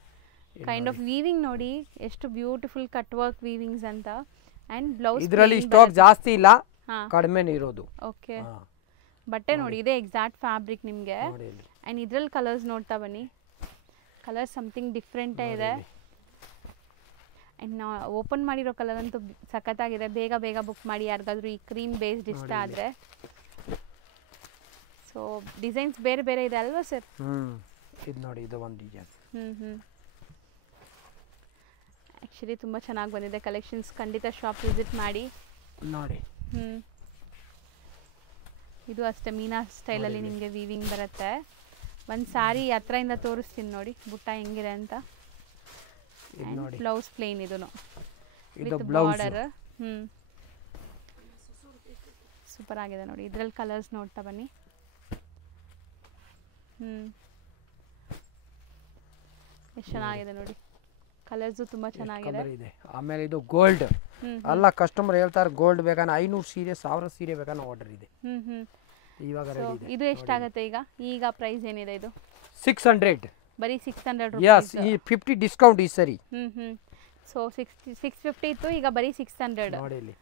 ಕೈಂಡ್ ಆಫ್ ವೀವಿಂಗ್ ನೋಡಿ, ಎಷ್ಟು ಬ್ಯೂಟಿಫುಲ್ ಕಟ್ ವರ್ಕ್ ವೀವಿಂಗ್ಸ್ ಅಂತ. ಅಂಡ್ ಬ್ಲೌಸ್ ಇದರಲ್ಲಿ ಸ್ಟಾಕ್ ಜಾಸ್ತಿ ಇಲ್ಲ, ಕಡಿಮೆನೇ ಇರೋದು. ಓಕೆ, ಬಟ್ಟೆ ನೋಡಿ, ಇದೆ ಎಕ್ಸಾಕ್ಟ್ ಫ್ಯಾಬ್ರಿಕ್ ನಿಮಗೆ. ಅಂಡ್ ಇದ್ರಲ್ಲಿ ಕಲರ್ಸ್ ನೋಡ್ತಾ ಬನ್ನಿ. ಕಲರ್ ಸಮಥಿಂಗ್ ಡಿಫ್ರೆಂಟ್ ಇದೆ. ಆ್ಯಂಡ್ ನಾ ಓಪನ್ ಮಾಡಿರೋ ಕಲರ್ ಅಂತೂ ಸಖತ್ತಾಗಿದೆ. ಬೇಗ ಬೇಗ ಬುಕ್ ಮಾಡಿ ಯಾರಿಗಾದ್ರೂ ಈ ಕ್ರೀಮ್ ಬೇಸ್ಡ್ ಇಷ್ಟ ಆದರೆ. ಸೊ ಡಿಸೈನ್ಸ್ ಬೇರೆ ಬೇರೆ ಇದೆ ಅಲ್ವಾ ಸರ್? ಇದು ನೋಡಿ, ಇದು ಒಂದು ಡಿಸೈನ್. ಆ್ಯಕ್ಚುಲಿ ತುಂಬ ಚೆನ್ನಾಗಿ ಬಂದಿದೆ ಕಲೆಕ್ಷನ್ಸ್. ಖಂಡಿತ ಶಾಪ್ ವಿಸಿಟ್ ಮಾಡಿ ನೋಡಿ. ಇದು ಅಷ್ಟೇ ಮೀನಾ ಸ್ಟೈಲಲ್ಲಿ ನಿಮಗೆ ವೀವಿಂಗ್ ಬರುತ್ತೆ. ಒಂದು ಸಾರಿ ಹತ್ರದಿಂದ ತೋರಿಸ್ತೀನಿ ನೋಡಿ ಬುಟ್ಟ ಹೆಂಗಿದೆ ಅಂತ. ಬ್ಲೌಸ್ ಪ್ಲೇನ್ ಇದನ್ನು ವಿತ್ ಬಾರ್ಡರ್. ಸೂಪರ್ ಆಗಿದೆ ನೋಡಿ. ಇದರಲ್ಲಿ ಕಲರ್ಸ್ ನೋಡ್ತಾ ಬನ್ನಿ. ಎಷ್ಟು ಚೆನ್ನಾಗಿದೆ ನೋಡಿ. ಕಲರ್ಸು ತುಂಬ ಚೆನ್ನಾಗಿದೆ. ಆಮೇಲೆ ಇದು ಗೋಲ್ಡ್ ಅಲ್ಲ, ಕಸ್ಟಮರ್ ಹೇಳ್ತಾರೆ ಗೋಲ್ಡ್ ಬೇಕಾದ್ರೆ 500 ಸೀರೆ 1000 ಸೀರೆ ಬೇಕಾದ್ರೆ ಆರ್ಡರ್ ಇದೆ. ಇವಾಗ ರೆಡಿ ಇದೆ. ಇದು ಎಷ್ಟಾಗುತ್ತೆ ಈಗ ಪ್ರೈಸ್ ಏನಿದೆ ಇದು? 600. ಬರೀ 600 ಯಸ್, ಈ 50 ಡಿಸ್ಕೌಂಟ್ ಈ ಸರಿ. ಸೊ 650 ಇತ್ತು, ಈಗ ಬರೀ 600. ನೋಡಿ ಇಲ್ಲಿ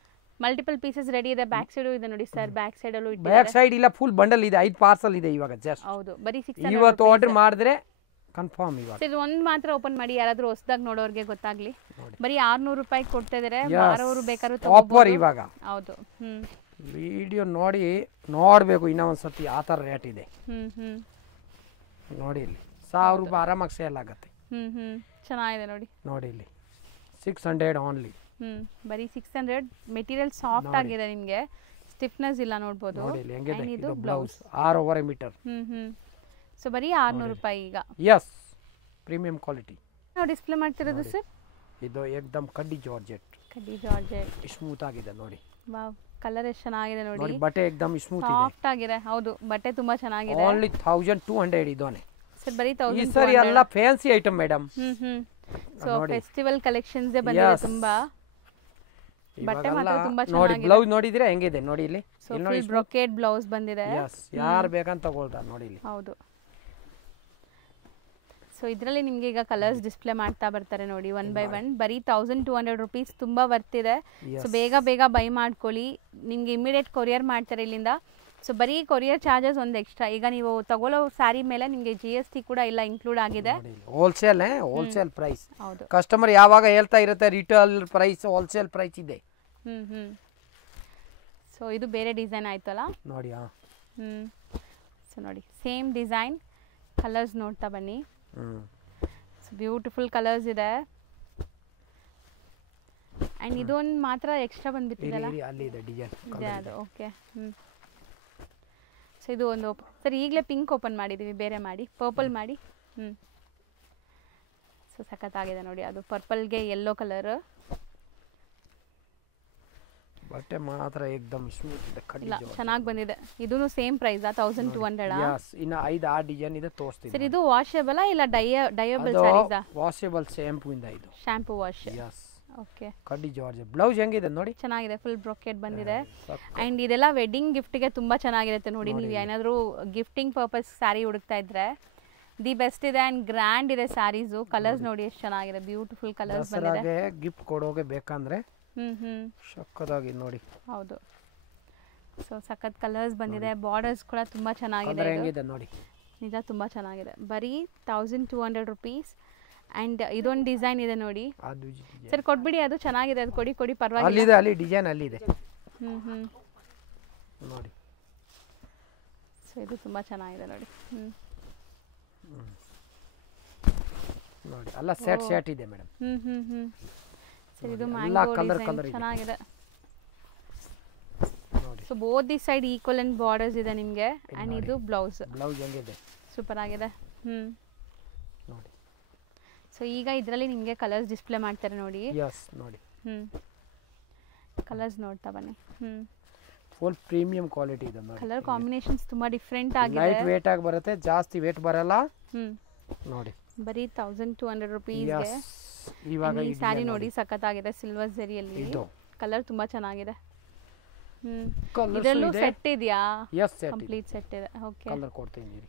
ಮಲ್ಟಿಪಲ್ ಪೀಸಸ್ ರೆಡಿ ಇದೆ. ಬ್ಯಾಕ್ ಸೈಡ್ ಇದೆ ನೋಡಿ ಸರ್. ಬ್ಯಾಕ್ ಸೈಡ್ ಅಲ್ಲೂ ಇದೆ. ಬ್ಯಾಕ್ ಸೈಡ್ ಇಲ್ಲ, ಫುಲ್ ಬಂಡಲ್ ಇದೆ. 5 ಪಾರ್ಸಲ್ ಇದೆ ಇವಾಗ ಜಸ್ಟ್. ಹೌದು, ಬರೀ 600. ಇವತ್ತು ಆರ್ಡರ್ ಮಾಡಿದ್ರೆ ಕನ್ಫರ್ಮ್. ಇವಾಗ ಸರ್ ಒಂದು ಮಾತ್ರ ಓಪನ್ ಮಾಡಿ, ಯಾರಾದ್ರೂ ಹೊಸದಾಗಿ ನೋಡೋರಿಗೆ ಗೊತ್ತಾಗ್ಲಿ. ಬರೀ 600 ರೂಪಾಯಿ ಕೊಡ್ತಾ ಇದಾರೆ. ಮಾರೋರು ಬೇಕಾದ್ರೂ ಆಫರ್ ಇವಾಗ. ಹೌದು. ವಿಡಿಯೋ ನೋಡಿ ನೋಡ್ಬೇಕು ಇನ್ನೂ ಒಂದ್ಸತಿ. ಆ ಥರ ರೇಟ್ ಇದೆ ನೋಡಿ. ಇಲ್ಲಿ 1000 ರೂಪಾಯಿ ಆರಾಮಾಗಿ ಸೇಲ್ ಆಗುತ್ತೆ. ಚೆನ್ನಾಗಿದೆ ನೋಡಿ. ನೋಡಿ ಇಲ್ಲಿ 600 ಓನ್ಲಿ. ಬರೀ 600. ಮೆಟೀರಿಯಲ್ ಸಾಫ್ಟ್ ಆಗಿದೆ, ನಿಮಗೆ ಸ್ಟಿಫ್ನೆಸ್ ಇಲ್ಲ ನೋಡ್ಬೋದು. ಇದು ಬ್ಲೌಸ್ 6.5 ಮೀಟರ್. ಸೊ ಬರೀ 600 ರೂಪಾಯಿ ಈಗ. Yes, premium quality. ನಾವು ಡಿಸ್ಪ್ಲೇ ಮಾಡ್ತಿರೋದು ಸರ್, ಇದು ಏಕದಮ್ ಕಡ್ಡಿ ಜಾರ್ಜೆಟ್. ಸ್ಮೂತ್ ಆಗಿದೆ ನೋಡಿ. ವಾವ್, ಕಲರ್ ಎಷ್ಟು ಚೆನ್ನಾಗಿದೆ ನೋಡಿ. ಬಟ್ಟೆ ಏಕದಮ್ ಸ್ಮೂತ್ ಇದೆ, ಸಾಫ್ಟ್ ಆಗಿದೆ. ಹೌದು, ಬಟ್ಟೆ ತುಂಬಾ ಚೆನ್ನಾಗಿದೆ. ಓನ್ಲಿ 1200 ಇದೋನೆ ಸರ್. ಬರೀ 1200. ಈ ಸರಿ ಎಲ್ಲ fancy item madam. So festival collections ಬಂದಿದೆ ತುಂಬಾ. ಬಟ್ಟೆ ಮಾತ್ರ ತುಂಬಾ ನೋಡಿ. ಚೆನ್ನಾಗಿದೆ. ಬ್ಲೌಸ್ ನೋಡಿದ್ರೆ ಹೆಂಗಿದೆ ನೋಡಿ ಇಲ್ಲಿ. ಸೊ ಫುಲ್ ಬ್ರೊಕೇಡ್ ಬ್ಲೌಸ್ ಬಂದಿದೆ. ಯಸ್, ಯಾರು ಬೇಕಂತ ತಗೊಳ್ತಾರೆ ನೋಡಿ ಇಲ್ಲಿ. ಹೌದು. ಸೊ ಇದರಲ್ಲಿ ನಿಮಗೆ ಈಗ ಕಲರ್ಸ್ ಡಿಸ್ಪ್ಲೇ ಮಾಡ್ತಾ ಬರ್ತಾರೆ ನೋಡಿ, 1 by 1. ಬರೀ 1200 ರೂಪೀಸ್. ತುಂಬ ಬರ್ತಿದೆ. ಸೊ ಬೇಗ ಬೇಗ ಬೈ ಮಾಡ್ಕೊಳ್ಳಿ. ನಿಮಗೆ ಇಮಿಡಿಯೇಟ್ ಕೊರಿಯರ್ ಮಾಡ್ತಾರೆ ಇಲ್ಲಿಂದ. ಸೊ ಬರೀ ಕೊರಿಯರ್ ಚಾರ್ಜಸ್ ಒಂದು ಎಕ್ಸ್ಟ್ರಾ. ಈಗ ನೀವು ತಗೊಳ್ಳೋ ಸ್ಯಾರಿ ಮೇಲೆ ನಿಮಗೆ GST ಕೂಡ ಇಲ್ಲ ಇನ್ಕ್ಲೂಡ್ ಆಗಿದೆ. Wholesale price. ಹೌದು. ಕಸ್ಟಮರ್ ಯಾವಾಗ ಹೇಳ್ತಾ ಇರುತ್ತೆ ರಿಟೇಲ್ ಪ್ರೈಸ್, ಹೋಲ್ಸೇಲ್ ಪ್ರೈಸ್ ಇದೆ. ಸೊ ಇದು ಬೇರೆ ಡಿಸೈನ್ ಆಯ್ತಲ್ಲ ನೋಡಿ. ಸೊ ನೋಡಿ, ಸೇಮ್ ಡಿಸೈನ್. ಕಲರ್ಸ್ ನೋಡ್ತಾ ಬನ್ನಿ. ಸೊ ಬ್ಯೂಟಿಫುಲ್ ಕಲರ್ಸ್ ಇದೆ. ಆ್ಯಂಡ್ ಇದೊಂದು ಮಾತ್ರ ಎಕ್ಸ್ಟ್ರಾ ಬಂದ್ಬಿಟ್ಟಿದೆಲ್ಲ. ಇದೆ ಅದು. ಓಕೆ. ಸೊ ಇದು ಒಂದು ಸರ್ ಈಗಲೇ ಪಿಂಕ್ ಓಪನ್ ಮಾಡಿದ್ದೀವಿ, ಬೇರೆ ಮಾಡಿ ಪರ್ಪಲ್ ಮಾಡಿ. ಸೊ ಸಖತ್ತಾಗಿದೆ ನೋಡಿ. ಅದು ಪರ್ಪಲ್ಗೆ ಯೆಲ್ಲೋ ಕಲರ್. ಬಟ್ಟೆ ಮಾತ್ರ ಏಕದಮ್ ಸ್ಮೂತ್ ಇದೆ. ಇಲ್ಲ, ಚೆನ್ನಾಗಿ ಬಂದಿದೆ. ಇದೂ ಸೇಮ್ ಪ್ರೈಸ್ 1200. ಯಸ್, ಇನ್ನು 5-6 ಡಿಸೈನ್ ಇದೆ ತೋರಿಸ್ತೀನಿ ಸರ್. ಇದು ವಾಷೇಬಲ್ ಇಲ್ಲ ಡೈಯಬಲ್ ಸ್ಯಾರೀಸ್? ವಾಷೇಬಲ್ ಶಾಂಪೂ ಇಂದ ಇದು. Shampoo wash. ಯಸ್. ಓಕೆ. ಕಡ್ಡಿ ಜಾರ್ಜ್. ಬ್ಲೌಸ್ ಹೆಂಗಿದೆ ನೋಡಿ. ಚೆನ್ನಾಗಿದೆ, ಫುಲ್ ಬ್ರೊಕೆಟ್ ಬಂದಿದೆ. ಆ್ಯಂಡ್ ಇದೆಲ್ಲ ವೆಡ್ಡಿಂಗ್ ಗಿಫ್ಟ್ಗೆ ತುಂಬ ಚೆನ್ನಾಗಿರುತ್ತೆ ನೋಡಿ. ನೀವು ಏನಾದರೂ ಗಿಫ್ಟಿಂಗ್ ಪರ್ಪಸ್ ಸ್ಯಾರಿ ಹುಡುಕ್ತಾ ಇದ್ರೆ ದಿ ಬೆಸ್ಟ್ ಇದೆ. ಆ್ಯಂಡ್ ಗ್ರ್ಯಾಂಡ್ ಇದೆ ಸ್ಯಾರೀಸು. ಕಲರ್ಸ್ ನೋಡಿ ಎಷ್ಟು ಚೆನ್ನಾಗಿದೆ. ಬ್ಯೂಟಿಫುಲ್ ಕಲರ್ಸ್ ಬಂದಿದೆ. ಗಿಫ್ಟ್ ಕೊಡೋಗೆ ಬೇಕಂದ್ರೆ ಸಕ್ಕತ್ತಾಗಿ ನೋಡಿ. ಹೌದು. ಸೊ ಸಖತ್ ಕಲರ್ಸ್ ಬಂದಿದೆ. ಬಾರ್ಡರ್ಸ್ ಕೂಡ ತುಂಬ ಚೆನ್ನಾಗಿದೆ. ಹೆಂಗಿದೆ ನೋಡಿ. ನಿಜ ತುಂಬ ಚೆನ್ನಾಗಿದೆ. ಬರೀ 1200 ರೂಪೀಸ್. ಆ್ಯಂಡ್ ಇದೊಂದು ಡಿಸೈನ್ ಇದೆ ನೋಡಿ ಸರ್. ಕೊಟ್ಬಿಡಿ, ಅದು ಚೆನ್ನಾಗಿದೆ. ಅದು ಕೊಡಿ ಪರವಾಗಿಲ್ಲ. ಅಲ್ಲಿ ಡಿಸೈನ್ ಅಲ್ಲಿದೆ ನೋಡಿ. ಸೊ ಇದು ತುಂಬ ಚೆನ್ನಾಗಿದೆ ನೋಡಿ. ನೋಡಿ ಅಲ್ಲ, ಸೆಟ್ ಇದೆ ಮೇಡಮ್. ಸರ್ ಇದು ಮ್ಯಾಂಗೋ ಡಿಸೈನ್ ಚೆನ್ನಾಗಿದೆ. So both the side equal and borders ಇದೆ ನಿಮಗೆ. ಆ್ಯಂಡ್ ಇದು ಬ್ಲೌಸ್ ಹೆಂಗಿದೆ. ಸೂಪರ್ ಆಗಿದೆ. ನೋಡಿ. ಸೊ ಈಗ ಇದರಲ್ಲಿ ನಿಮಗೆ ಕಲರ್ಸ್ ಡಿಸ್ಪ್ಲೇ ಮಾಡ್ತಾರೆ ನೋಡಿ. ಯಸ್, ನೋಡಿ. ಕಲರ್ಸ್ ನೋಡ್ತಾ ಬನ್ನಿ. ಫುಲ್ ಪ್ರೀಮಿಯಂ ಕ್ವಾಲಿಟಿ ಇದೆ ನೋಡಿ. ಕಲರ್ ಕಾಂಬಿನೇಷನ್ಸ್ ತುಂಬಾ ಡಿಫರೆಂಟ್ ಆಗಿದೆ. ಲೈಟ್ ವೇಟ್ ಆಗಿ ಬರುತ್ತೆ, ಜಾಸ್ತಿ ವೇಟ್ ಬರಲ್ಲ ನೋಡಿ. ಬರೀ 1200 ರೂಪೀಸ್ಗೆ ಇವಾಗ ಈ ಸ್ಯಾರಿ ನೋಡಿ ಸಖತ್ತಾಗಿದೆ. ಸಿಲ್ವರ್ ಜರಿಯಲ್ಲಿ ಕಲರ್ ತುಂಬಾ ಚೆನ್ನಾಗಿದೆ. ಇದರಲ್ಲೂ ಸೆಟ್ ಇದೆಯಾ? ಯಸ್, ಸೆಟ್ ಕಂಪ್ಲೀಟ್ ಸೆಟ್ ಇದೆ. ಓಕೆ. ಕಲರ್ ಕೊಡ್ತೀನಿ.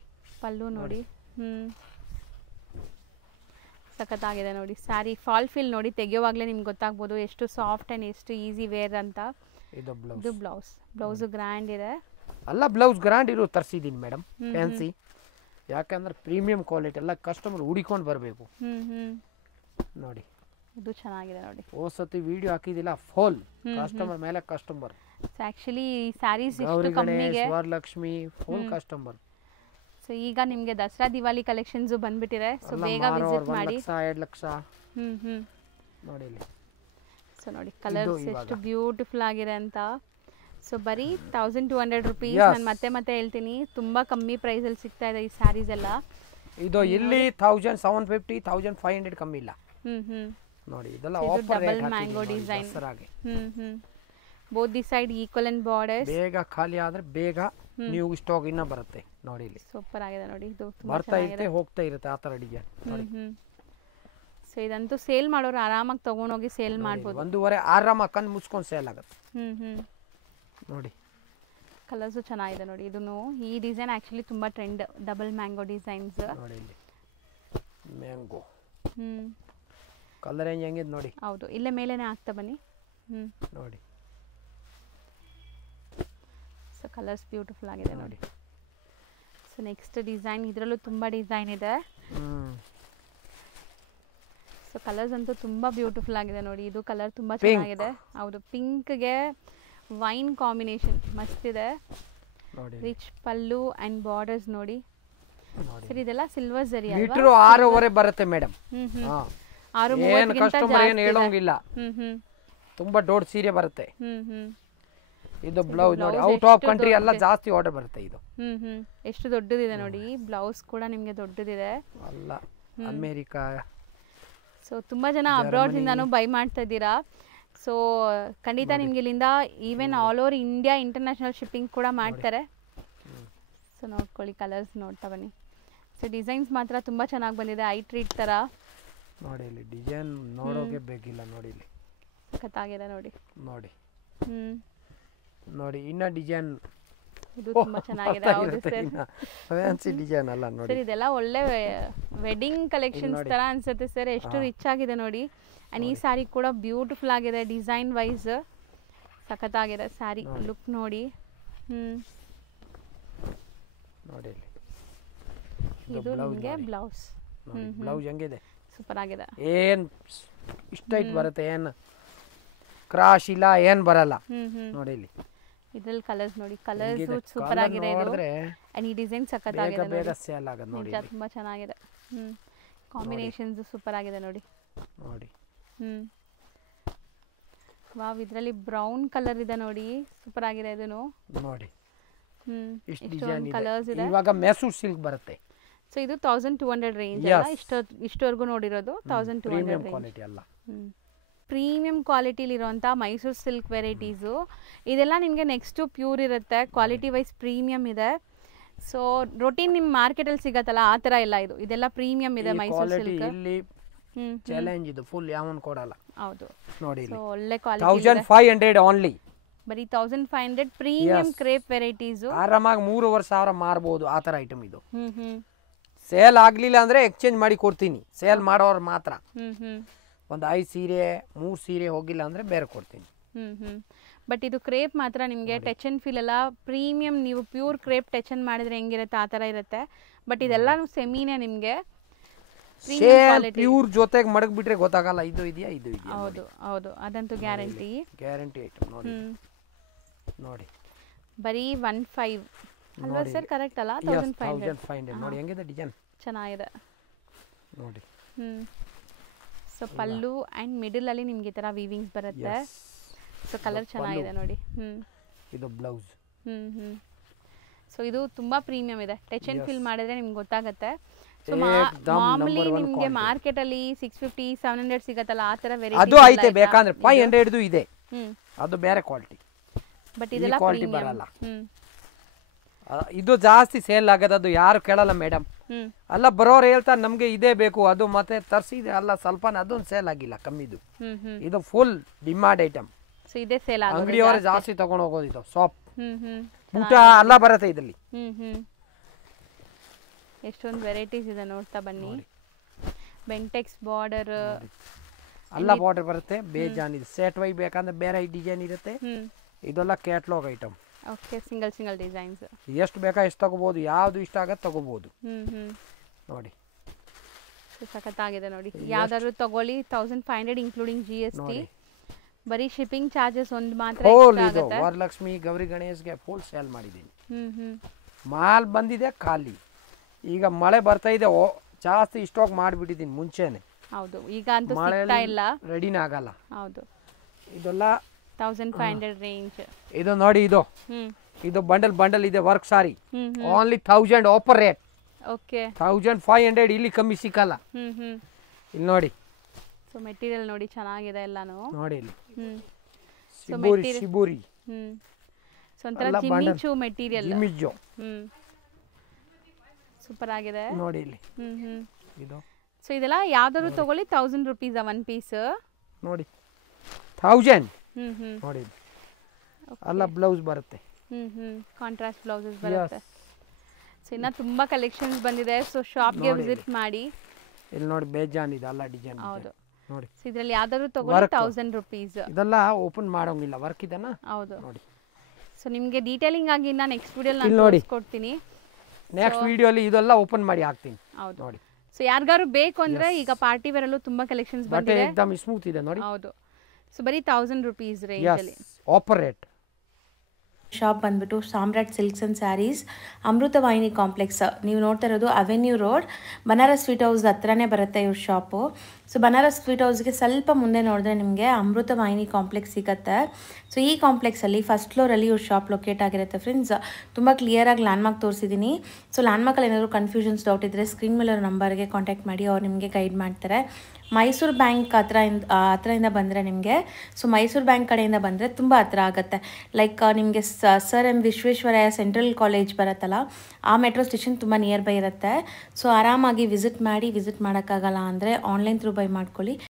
ಪಲ್ಲು ನೋಡಿ. ಸಖತ್ತಾಗಿದೆ ನೋಡಿ ಸ್ಯಾರಿ. ಫಾಲ್ ಫೀಲ್ ನೋಡಿ, ತೆಗೆಯುವಾಗಲೇ ನಿಮ್ಗೆ ಗೊತ್ತಾಗ್ಬೋದು ಎಷ್ಟು ಸಾಫ್ಟ್ ಆ್ಯಂಡ್ ಎಷ್ಟು ಈಸಿ ವೇರ್ ಅಂತ. ಇದು ಬ್ಲೌಸ್ ಗ್ರ್ಯಾಂಡ್ ಇದೆ. ಅಲ್ಲ, ಬ್ಲೌಸ್ ಗ್ರ್ಯಾಂಡ್ ಇರೋ ತರಿಸಿದ್ದೀನಿ ಮೇಡಮ್, ಫ್ಯಾನ್ಸಿ. ಯಾಕಂದ್ರೆ ಪ್ರೀಮಿಯಂ ಕ್ವಾಲಿಟಿ ಎಲ್ಲ ಕಸ್ಟಮರ್ ಹುಡಿಕೊಂಡು ಬರಬೇಕು ನೋಡಿ. ಇದು ಚೆನ್ನಾಗಿದೆ ನೋಡಿ. ಸತಿ ವಿಡಿಯೋ ಹಾಕಿದಿಲ್ಲ, ಫುಲ್ ಕಸ್ಟಮರ್ ಮೇಲೆ ಕಸ್ಟಮರ್. ಆಕ್ಚುಲಿ ಸ್ಯಾರೀಸ್ ಇಷ್ಟು ಕಮ್ಮಿಗೆ ವರಲಕ್ಷ್ಮಿ ಫುಲ್ ಕಸ್ಟಮರ್. ಸೊ ಈಗ ನಿಮಗೆ ದಸರಾ ದಿವಾಲಿ ಕಲೆಕ್ಷನ್ಸ್ ಬಂದ್ಬಿಟ್ಟಿದೆ. ಸೊ ಬೇಗ ವಿಸಿಟ್ ಮಾಡಿ. 2 ಲಕ್ಷ ನೋಡಿ ಇಲ್ಲಿ. ಸೊ ನೋಡಿ ಕಲರ್ಸ್ ಎಷ್ಟು ಬ್ಯೂಟಿಫುಲ್ ಆಗಿದೆ ಅಂತ. ಸೊ ಬರೀ 1200 ರುಪೀಸ್. ನಾನು ಮತ್ತೆ ಹೇಳ್ತೀನಿ, ತುಂಬಾ ಕಮ್ಮಿ ಪ್ರೈಸ್ ಅಲ್ಲಿ ಸಿಗ್ತಾ ಇದೆ ಈ ಸ್ಯಾರೀಸ್ ಎಲ್ಲ. ಇದು ಇಲ್ಲಿ 1750 1500 ಕಮ್ಮಿ ಇಲ್ಲ. ನೋಡಿ ಇದೆಲ್ಲ offer rate double mango design. Both the side equal and borders. ಬೇಗ ಖಾಲಿ ಆದ್ರೆ ಬೇಗ ನೀವು ಸ್ಟಾಕ್ ಇನ್ನ ಬರುತ್ತೆ. ನೋಡಿ ಇಲ್ಲಿ ಸೂಪರ್ ಆಗಿದೆ ನೋಡಿ. ಇದು ಬರ್ತಾ ಇರುತ್ತೆ ಹೋಗ್ತಾ ಇರುತ್ತೆ ಆ ತರ ಡಿಸೈನ್ ನೋಡಿ. ಸೊ ಇದಂತೂ ಸೇಲ್ ಮಾಡೋರು ಆರಾಮಾಗಿ ತಗೊಂಡೋಗಿ ಸೇಲ್ ಮಾಡ್ಬೋದು. 1.5 ಆರಾಮಾಗಿ ಕಣ್ಣು ಮುಚ್ಕೊಂಡು ಸೇಲ್ ಆಗುತ್ತೆ ನೋಡಿ. ಕಲರ್ಸ್ ಚೆನ್ನಾಗಿದೆ ನೋಡಿ. ಇದನ್ನು ಈ ಡಿಸೈನ್ ಆಕ್ಚುಲಿ ತುಂಬಾ ಟ್ರೆಂಡ್, ಡಬಲ್ ಮ್ಯಾಂಗೋ ಡಿಸೈನ್ಸ್ ನೋಡಿ. ಇಲ್ಲಿ ಮ್ಯಾಂಗೋ ಕಲರ್ ರೇಂಜ್ ಹೆಂಗಿದೆ ನೋಡಿ. ಹೌದು, ಇಲ್ಲೇ ಮೇಲೇನೆ ಆಗ್ತಾ ಬನ್ನಿ. ನೋಡಿ. ಸೊ ಕಲರ್ಸ್ ಬ್ಯೂಟಿಫುಲ್ ಆಗಿದೆ ನೋಡಿ. ಸೊ ನೆಕ್ಸ್ಟ್ ಡಿಸೈನ್, ಇದರಲ್ಲೂ ತುಂಬಾ ಡಿಸೈನ್ ಇದೆ. ಸೊ ಕಲರ್ಸ್ ಅಂತೂ ತುಂಬಾ ಬ್ಯೂಟಿಫುಲ್ ಆಗಿದೆ ನೋಡಿ. ಇದು ಕಲರ್ ತುಂಬಾ ಚೆನ್ನಾಗಿದೆ. ಹೌದು, ಪಿಂಕ್ಗೆ ವೈನ್ ಕಾಂಬಿನೇಷನ್ ಮಸ್ತ್ ಇದೆ. ರಿಚ್ ಪಲ್ಲು ಅಂಡ್ ಬಾರ್ಡರ್ಸ್ ನೋಡಿ. ಸರ್ ಇದೆಲ್ಲ ಸಿಲ್ವರ್ ಜರಿ ಅಲ್ವಾ? ಮೀಟರ್ 6.5 ಬರುತ್ತೆ ಮೇಡಮ್. 6.30 ಕಸ್ಟಮರ್ ಏನು ಹೇಳೋಂಗಿಲ್ಲ. ತುಂಬಾ ದೊಡ್ಡ ಸೀರೆ ಬರುತ್ತೆ. ಇದು ಬ್ಲೌಸ್ ನೋಡಿ, ಔಟ್ ಆಫ್ ಕಂಟ್ರಿ ಎಲ್ಲ ಜಾಸ್ತಿ ಆರ್ಡರ್ ಬರುತ್ತೆ ಇದು. ಎಷ್ಟು ದೊಡ್ಡದಿದೆ ನೋಡಿ. ಬ್ಲೌಸ್ ಕೂಡ ನಿಮಗೆ ದೊಡ್ಡದಿದೆ. ಅಲ್ಲ ಅಮೇರಿಕಾ. ಸೊ ತುಂಬಾ ಜನ ಅಬ್ರಾಡ್ ಇಂದಾನು ಬೈ ಮಾಡ್ತಾ ಇದ್ದೀರಾ. ಸೊ ಖಂಡಿತ ನಿಮ್ಗೆ ಇಲ್ಲಿಂದ even all over India international shipping ಕೂಡ ಮಾಡ್ತಾರೆ. ಸೊ ನೋಡ್ಕೊಳ್ಳಿ, ಕಲರ್ಸ್ ನೋಡ್ತಾ ಬನ್ನಿ. ಸೊ ಡಿಸೈನ್ಸ್ ಮಾತ್ರ ತುಂಬಾ ಚೆನ್ನಾಗಿ ಬಂದಿದೆ. ಐ ಟ್ರೀಟ್ ತರ ನೋಡಿ. ಇಲ್ಲಿ ಡಿಸೈನ್ ನೋಡೋಕೆ ಬೇಕಿಲ್ಲ ನೋಡಿ. ಇಲ್ಲಿ ಸಖತ್ತಾಗಿದೆ ನೋಡಿ. ನೋಡಿ ನೋಡಿ ಇನ್ನ ಡಿಸೈನ್ ಇದು ತುಂಬಾ ಚೆನ್ನಾಗಿದೆ. ಹೌದು ಸರ್, ಫ್ಯಾನ್ಸಿ ಡಿಸೈನ್ ಅಲ್ಲ ನೋಡಿ. ಸರ್ ಇದೆಲ್ಲ ಒಳ್ಳೆ ವೆಡ್ಡಿಂಗ್ ಕಲೆಕ್ಷನ್ಸ್ ತರ ಅನ್ಸುತ್ತೆ ಸರ್. ಎಷ್ಟು ರಿಚ್ ಆಗಿದೆ ನೋಡಿ. ಅಂಡ್ ಈ ಸ್ಯಾರಿ ಕೂಡ ಬ್ಯೂಟಿಫುಲ್ ಆಗಿದೆ ಡಿಸೈನ್ ವೈಸ್. ಸಖತ್ತಾಗಿದೆ ಸ್ಯಾರಿ ಲುಕ್ ನೋಡಿ. ನೋಡಿ ಇದು ನಿಮಗೆ ಬ್ಲೌಸ್. ಬ್ಲೌಸ್ ಹೆಂಗಿದೆ? ಸೂಪರ್ ಆಗಿದೆ. ಏನ್ ಇಷ್ಟ ಬರುತ್ತೆ, ಏನ್ ಕ್ರಾಶ್ ಇಲ್ಲ, ಏನ್ ಬರಲ್ಲ ನೋಡಿ. ಇಲ್ಲಿ ಇದ್ರಲ್ಲಿ ಕಲರ್ಸ್ ನೋಡಿ. ಕಲರ್ಸ್ ಸೂಪರ್ ಆಗಿದೆ. ಅಂಡ್ ಈ ಡಿಸೈನ್ ಸಖತ್ತಾಗಿದೆ ನೋಡಿ. ಬೇಗ ಸೇಲ್ ಆಗುತ್ತೆ ನೋಡಿ. ತುಂಬಾ ಚೆನ್ನಾಗಿದೆ. ಕಾಂಬಿನೇಷನ್ಸ್ ಸೂಪರ್ ಆಗಿದೆ ನೋಡಿ. ನೋಡಿ ವಾವ್, ಇದರಲ್ಲಿ ಬ್ರೌನ್ ಕಲರ್ ಇದೆ ನೋಡಿ. ಸೂಪರ್ ಆಗಿದೆ ಇದನ್ನು ನೋಡಿ. ಇಷ್ಟು ಡಿಸೈನ್ ಕಲರ್ಸ್ ಇದೆ. ಇವಾಗ ಮೆಸೂರ್ ಸಿಲ್ಕ್ ಬರುತ್ತೆ. ಸೊ ಇದು 1200 ರೇಂಜ್ ಅಲ್ಲ? ಇಷ್ಟವರೆಗೂ ನೋಡಿರೋದು 1200 ಕ್ವಾಲಿಟಿ ಅಲ್ಲ. ಪ್ರೀಮಿಯಂ ಕ್ವಾಲಿಟಿಲಿ ಇರುವಂಥ ಮೈಸೂರು ಸಿಲ್ಕ್ ವೆರೈಟೀಸು ಇದೆಲ್ಲ ನಿಮಗೆ ನೆಕ್ಸ್ಟು ಪ್ಯೂರ್ ಇರುತ್ತೆ. ಕ್ವಾಲಿಟಿ ವೈಸ್ ಪ್ರೀಮಿಯಂ ಇದೆ. ಸೊ ರೊಟೀನ್ ನಿಮ್ಮ ಮಾರ್ಕೆಟಲ್ಲಿ ಸಿಗತ್ತಲ್ಲ ಆ ಥರ ಇಲ್ಲ. ಇದೆಲ್ಲ ಪ್ರೀಮಿಯಂ ಇದೆ ಮೈಸೂರು ಸಿಲ್ಕ್. ಇಲ್ಲಿ ಚಾಲೆಂಜ್ ಇದು ಫುಲ್ ಯಾವನು ಕೊಡಲ್ಲ. ಹೌದು ನೋಡಿ. ಸೊ ಒಳ್ಳೆ ಕ್ವಾಲಿಟಿ. 1500 ಓನ್ಲಿ. ಬರೀ 1500 ಪ್ರೀಮಿಯಂ ಕ್ರೇಪ್ ವೆರೈಟೀಸ್. ಆರಾಮಾಗಿ 3,500 ಮಾರಬಹುದು ಆ ಥರ ಐಟಮ್ ಇದು. ಸೇಲ್ ಆಗಲಿಲ್ಲ ಅಂದರೆ ಎಕ್ಸ್ಚೇಂಜ್ ಮಾಡಿ ಕೊಡ್ತೀನಿ. ಸೇಲ್ ಮಾಡೋರು ಮಾತ್ರ. ಒಂದು 5 ಸೀರೆ 3 ಸೀರೆ ಹೋಗಿಲ್ಲ ಅಂದರೆ ಬೇರೆ ಕೊಡ್ತೀನಿ. ಬಟ್ ಇದು ಕ್ರೇಪ್ ಮಾತ್ರ ನಿಮಗೆ ಟಚ್ ಅಂಡ್ ಫೀಲ್ ಎಲ್ಲ ಪ್ರೀಮಿಯಂ. ನೀವು ಪ್ಯೂರ್ ಕ್ರೇಪ್ ಟಚ್ ಅಂಡ್ ಮಾಡಿದ್ರೆ ಹೆಂಗಿರುತ್ತೆ ಆ ಥರ ಇರುತ್ತೆ. ಬಟ್ ಇದೆಲ್ಲ ಸೆಮಿನೇ ನಿಮಗೆ ಪ್ಯೂರ್ ಜೊತೆಗೆ ಮಡಗ್ಬಿಟ್ರೆ ಗೊತ್ತಾಗಲ್ಲ ಇದು ಇದೆಯಾ ಇದು ಇದೆಯಾ. ಹೌದು ಹೌದು, ಅದಂತೂ ಗ್ಯಾರಂಟಿ. ಗ್ಯಾರಂಟಿ ಐಟಮ್ ನೋಡಿ. ನೋಡಿ ಬರೀ 1500 ಅಲ್ವಾ ಸರ್? ಕರೆಕ್ಟ್ ಅಲ್ಲ? 1500 ನೋಡಿ ಹೆಂಗಿದೆ ಡಿಸೈನ್. ಚೆನ್ನಾಗಿದೆ ನೋಡಿ. ಸೊ ಪಲ್ಲು ಅಂಡ್ ಮಿಡಲ್ ಅಲ್ಲಿ ನಿಮ್ಗೆ ಈ ತರ ವೀವಿಂಗ್ಸ್ ಬರುತ್ತೆ. ಸೊ ಕಲರ್ ಚೆನ್ನಾಗಿದೆ ನೋಡಿ. ಇದು ಬ್ಲೌಸ್. ಸೊ ಇದು ತುಂಬಾ ಪ್ರೀಮಿಯಂ ಇದೆ. ಟಚ್ ಅಂಡ್ ಫೀಲ್ ಮಾಡಿದ್ರೆ ನಿಮ್ಗೆ ಗೊತ್ತಾಗುತ್ತೆ. ಸೊ ಮಾಮೂಲಿ ನಿಮ್ಗೆ ಮಾರ್ಕೆಟ್ ಅಲ್ಲಿ 650 700 ಸಿಗತ್ತಲ್ಲ ಆ ತರ ವೆರೈಟಿ ಅದು ಐತೆ. ಬೇಕಂದ್ರೆ 500 ಇದೆ. ಅದು ಬೇರೆ ಕ್ವಾಲಿಟಿ. ಬಟ್ ಇದೆಲ್ಲ ಕ್ವಾಲಿಟಿ ಬರಲ್ಲ. ಇದು ಜಾಸ್ತಿ ಸೇಲ್ ಆಗದ. ಅದು ಯಾರು ಕೇಳಲ್ಲ ಮೇಡಮ್. ಅಲ್ಲ ಬರೋರು ಹೇಳ್ತಾರೆ ನಮ್ಗೆ ಇದೇ ಬೇಕು, ಅದು ಮತ್ತೆ ತರಿಸಿದೆ ಅಲ್ಲ ಸ್ವಲ್ಪ, ಅದೊಂದು ಸೇಲ್ ಆಗಿಲ್ಲ ಕಮ್ಮಿದು. ಇದು ಫುಲ್ ಡಿಮಾಂಡ್ ಐಟಮ್. ಸೊ ಇದೇ ಸೇಲ್ ಆಗೋದು. ಅಂಗಡಿಯವರೇ ಜಾಸ್ತಿ ತಗೊಂಡು ಹೋಗೋದು. ಇದು ಸಾಪ್ ಊಟ ಎಲ್ಲ ಬರುತ್ತೆ ಇದರಲ್ಲಿ. ಎಷ್ಟೊಂದು ವೆರೈಟೀಸ್ ಇದೆ ನೋಡ್ತಾ ಬನ್ನಿ. ಬೆಂಟೆಕ್ಸ್ ಬಾರ್ಡರ್ ಎಲ್ಲ ಬಾರ್ಡರ್ ಬರುತ್ತೆ. ಬೇಜಾನ್ ಇದೆ. ಸೆಟ್ ವೈ ಬೇಕಂದ್ರೆ ಬೇರೆ ಡಿಸೈನ್ ಇರುತ್ತೆ. ಇದೆಲ್ಲ catalogue item. Okay, single single designs. ಎಷ್ಟು ಬೇಕಾ ಎಷ್ಟು ತಗೋಬಹುದು. ಯಾವ್ದು ಇಷ್ಟ ಆಗತ್ತೆ ತಗೋಬಹುದು. ನೋಡಿ ಸೊ ಸಖತ್ತಾಗಿದೆ ನೋಡಿ. ಯಾವ್ದಾದ್ರು ತಗೊಳ್ಳಿ 1500 ಇನ್ಕ್ಲೂಡಿಂಗ್ GST. ಬರೀ ಶಿಪ್ಪಿಂಗ್ ಚಾರ್ಜಸ್ ಒಂದು ಮಾತ್ರ ಎಕ್ಸ್ಟ್ರಾ ಆಗುತ್ತೆ. ವರಲಕ್ಷ್ಮಿ ಗೌರಿ ಗಣೇಶ್ಗೆ ಫುಲ್ ಸೇಲ್ ಮಾಡಿದ್ದೀನಿ. ಮಾಲ್ ಬಂದಿದೆ ಖಾಲಿ. ಈಗ ಮಳೆ ಬರ್ತಾ ಇದೆ, ಜಾಸ್ತಿ ಸ್ಟಾಕ್ ಮಾಡಿಬಿಟ್ಟಿದ್ದೀನಿ ಮುಂಚೆನೆ. ಹೌದು, ಈಗ ಅಂತೂ ಸಿಗ್ತಾ ಇಲ್ಲ, ರೆಡಿನೇ ಆಗಲ್ಲ. ಹೌದು, ಇದೆಲ್ಲ 1500 ರೇಂಜ್. ಇದು ನೋಡಿ, ಇದು ಬಂಡಲ್ ಇದೆ work sari. Only 1000 offer rate. Okay, 1500 ಇಲ್ಲಿ ಕಮ್ಮಿ ಸಿಕ್ಕಲ್ಲ. ಇಲ್ಲಿ ನೋಡಿ. ಸೊ ಮೆಟೀರಿಯಲ್ ನೋಡಿ ಚೆನ್ನಾಗಿದೆ ಎಲ್ಲಾನು. ನೋಡಿ ಇಲ್ಲಿ ಶಿಬೂರಿ. ಸೊ ಒಂಥರ ಜಿಮ್ಮಿಚು ಮೆಟೀರಿಯಲ್. ಜಿಮ್ಮಿಚು. ಸೂಪರ್ ಆಗಿದೆ ನೋಡಿ ಇಲ್ಲಿ. ಇದು ಸೊ ಇದೆಲ್ಲ ಯಾವ್ದಾದ್ರು ತಗೊಳ್ಳಿ 1000 ರೂಪೀಸ್ ಒನ್ ಪೀಸ್. ನೋಡಿ 1000. ನೋಡಿ ಅಲ್ಲ ಬ್ಲೌಸ್ ಬರುತ್ತೆ. ಕಾಂಟ್ರಾಸ್ಟ್ ಬ್ಲೌಸಸ್ ಬರುತ್ತೆ. ಸೊ ಇನ್ನ ತುಂಬಾ ಕಲೆಕ್ಷನ್ಸ್ ಬಂದಿದೆ. ಸೊ ಶಾಪ್ಗೆ ವಿಸಿಟ್ ಮಾಡಿ. ಇಲ್ಲಿ ನೋಡಿ ಬೇಜಾನ್ ಇದೆ ಅಲ್ಲ ಡಿಸೈನ್. ಹೌದು ನೋಡಿ. ಸೊ ಇದರಲ್ಲಿ ಯಾವ್ದಾದ್ರು ತಗೊಳ್ಳಿ 1000 ರೂಪೀಸ್. ಇದೆಲ್ಲ ಓಪನ್ ಮಾಡೋಂಗಿಲ್ಲ, ವರ್ಕ್ ಇದೆನಾ. ಹೌದು ನೋಡಿ. ಸೊ ನಿಮಗೆ ಡೀಟೇಲಿಂಗ್ ಆಗಿ ನಾನು ನೆಕ್ಸ್ಟ್ ವಿಡಿಯೋಲಿ ನಾನು ತೋರಿಸ್ಕೊಡ್ತೀನಿ. ನೆಕ್ಸ್ಟ್ ವಿಡಿಯೋಲಿ ಇದೆಲ್ಲ ಓಪನ್ ಮಾಡಿ ಹಾಕ್ತೀನಿ. ಹೌದು ನೋಡಿ. ಸೊ ಯಾರಿಗಾರು ಬೇಕು ಅಂದ್ರೆ ಈಗ ಪಾರ್ಟಿ ವೇರ್ ಅಲ್ಲೂ ತುಂಬಾ ಕಲೆಕ್ಷನ್ಸ್ ಬಂದಿದೆ. एकदम ಸ್ಮೂತ್ ಇದೆ ನೋಡಿ. ಹೌದು. ಸೊ ಬರೀ 1000 ರೂಪೀಸ್ ರೇಂಜ್ ಅಲ್ಲಿ ಆಫರ್ ರೇಟ್. ಶಾಪ್ ಬಂದ್ಬಿಟ್ಟು Samrat silks and saris, Amruthavahini complex. ನೀವು ನೋಡ್ತಾ ಇರೋದು Avenue Road, Banaras sweet house ಹತ್ರನೇ ಬರುತ್ತೆ ಇವ್ರ ಶಾಪು. ಸೊ ಬನಾರಸ್ ಸ್ವೀಟ್ ಹೌಸ್ಗೆ ಸ್ವಲ್ಪ ಮುಂದೆ ನೋಡಿದ್ರೆ ನಿಮಗೆ ಅಮೃತವಾಹಿನಿ ಕಾಂಪ್ಲೆಕ್ಸ್ ಸಿಗುತ್ತೆ. ಸೊ ಈ ಕಾಂಪ್ಲೆಕ್ಸಲ್ಲಿ ಫಸ್ಟ್ ಫ್ಲೋರಲ್ಲಿ ಇವ್ರ ಶಾಪ್ ಲೊಕೇಟ್ ಆಗಿರುತ್ತೆ ಫ್ರೆಂಡ್ಸ್. ತುಂಬ ಕ್ಲಿಯರಾಗಿ ಲ್ಯಾಂಡ್ಮಾರ್ಕ್ ತೋರಿಸಿದ್ದೀನಿ. ಸೊ ಲ್ಯಾಂಡ್ಮಾರ್ಕಲ್ಲಿ ಏನಾದರೂ ಕನ್ಫ್ಯೂಷನ್ಸ್ ಡೌಟ್ ಇದ್ದರೆ ಸ್ಕ್ರೀನ್ ಮೇಲೆ ನಂಬರ್ಗೆ ಕಾಂಟ್ಯಾಕ್ಟ್ ಮಾಡಿ, ಅವ್ರು ನಿಮಗೆ ಗೈಡ್ ಮಾಡ್ತಾರೆ. ಮೈಸೂರು ಬ್ಯಾಂಕ್ ಹತ್ರದಿಂದ ಬಂದರೆ ನಿಮಗೆ, ಸೊ ಮೈಸೂರು ಬ್ಯಾಂಕ್ ಕಡೆಯಿಂದ ಬಂದರೆ ತುಂಬ ಹತ್ರ ಆಗುತ್ತೆ. ಲೈಕ್ ನಿಮಗೆ sir M Visvesvaraya central college ಬರುತ್ತಲ್ಲ, ಆ ಮೆಟ್ರೋ ಸ್ಟೇಷನ್ ತುಂಬ ನಿಯರ್ ಬೈ ಇರುತ್ತೆ. ಸೊ ಆರಾಮಾಗಿ ವಿಸಿಟ್ ಮಾಡೋಕ್ಕಾಗಲ್ಲ ಅಂದರೆ ಆನ್ಲೈನ್ ಥ್ರೂ ಬೈ ಮಾಡ್ಕೊಳ್ಳಿ.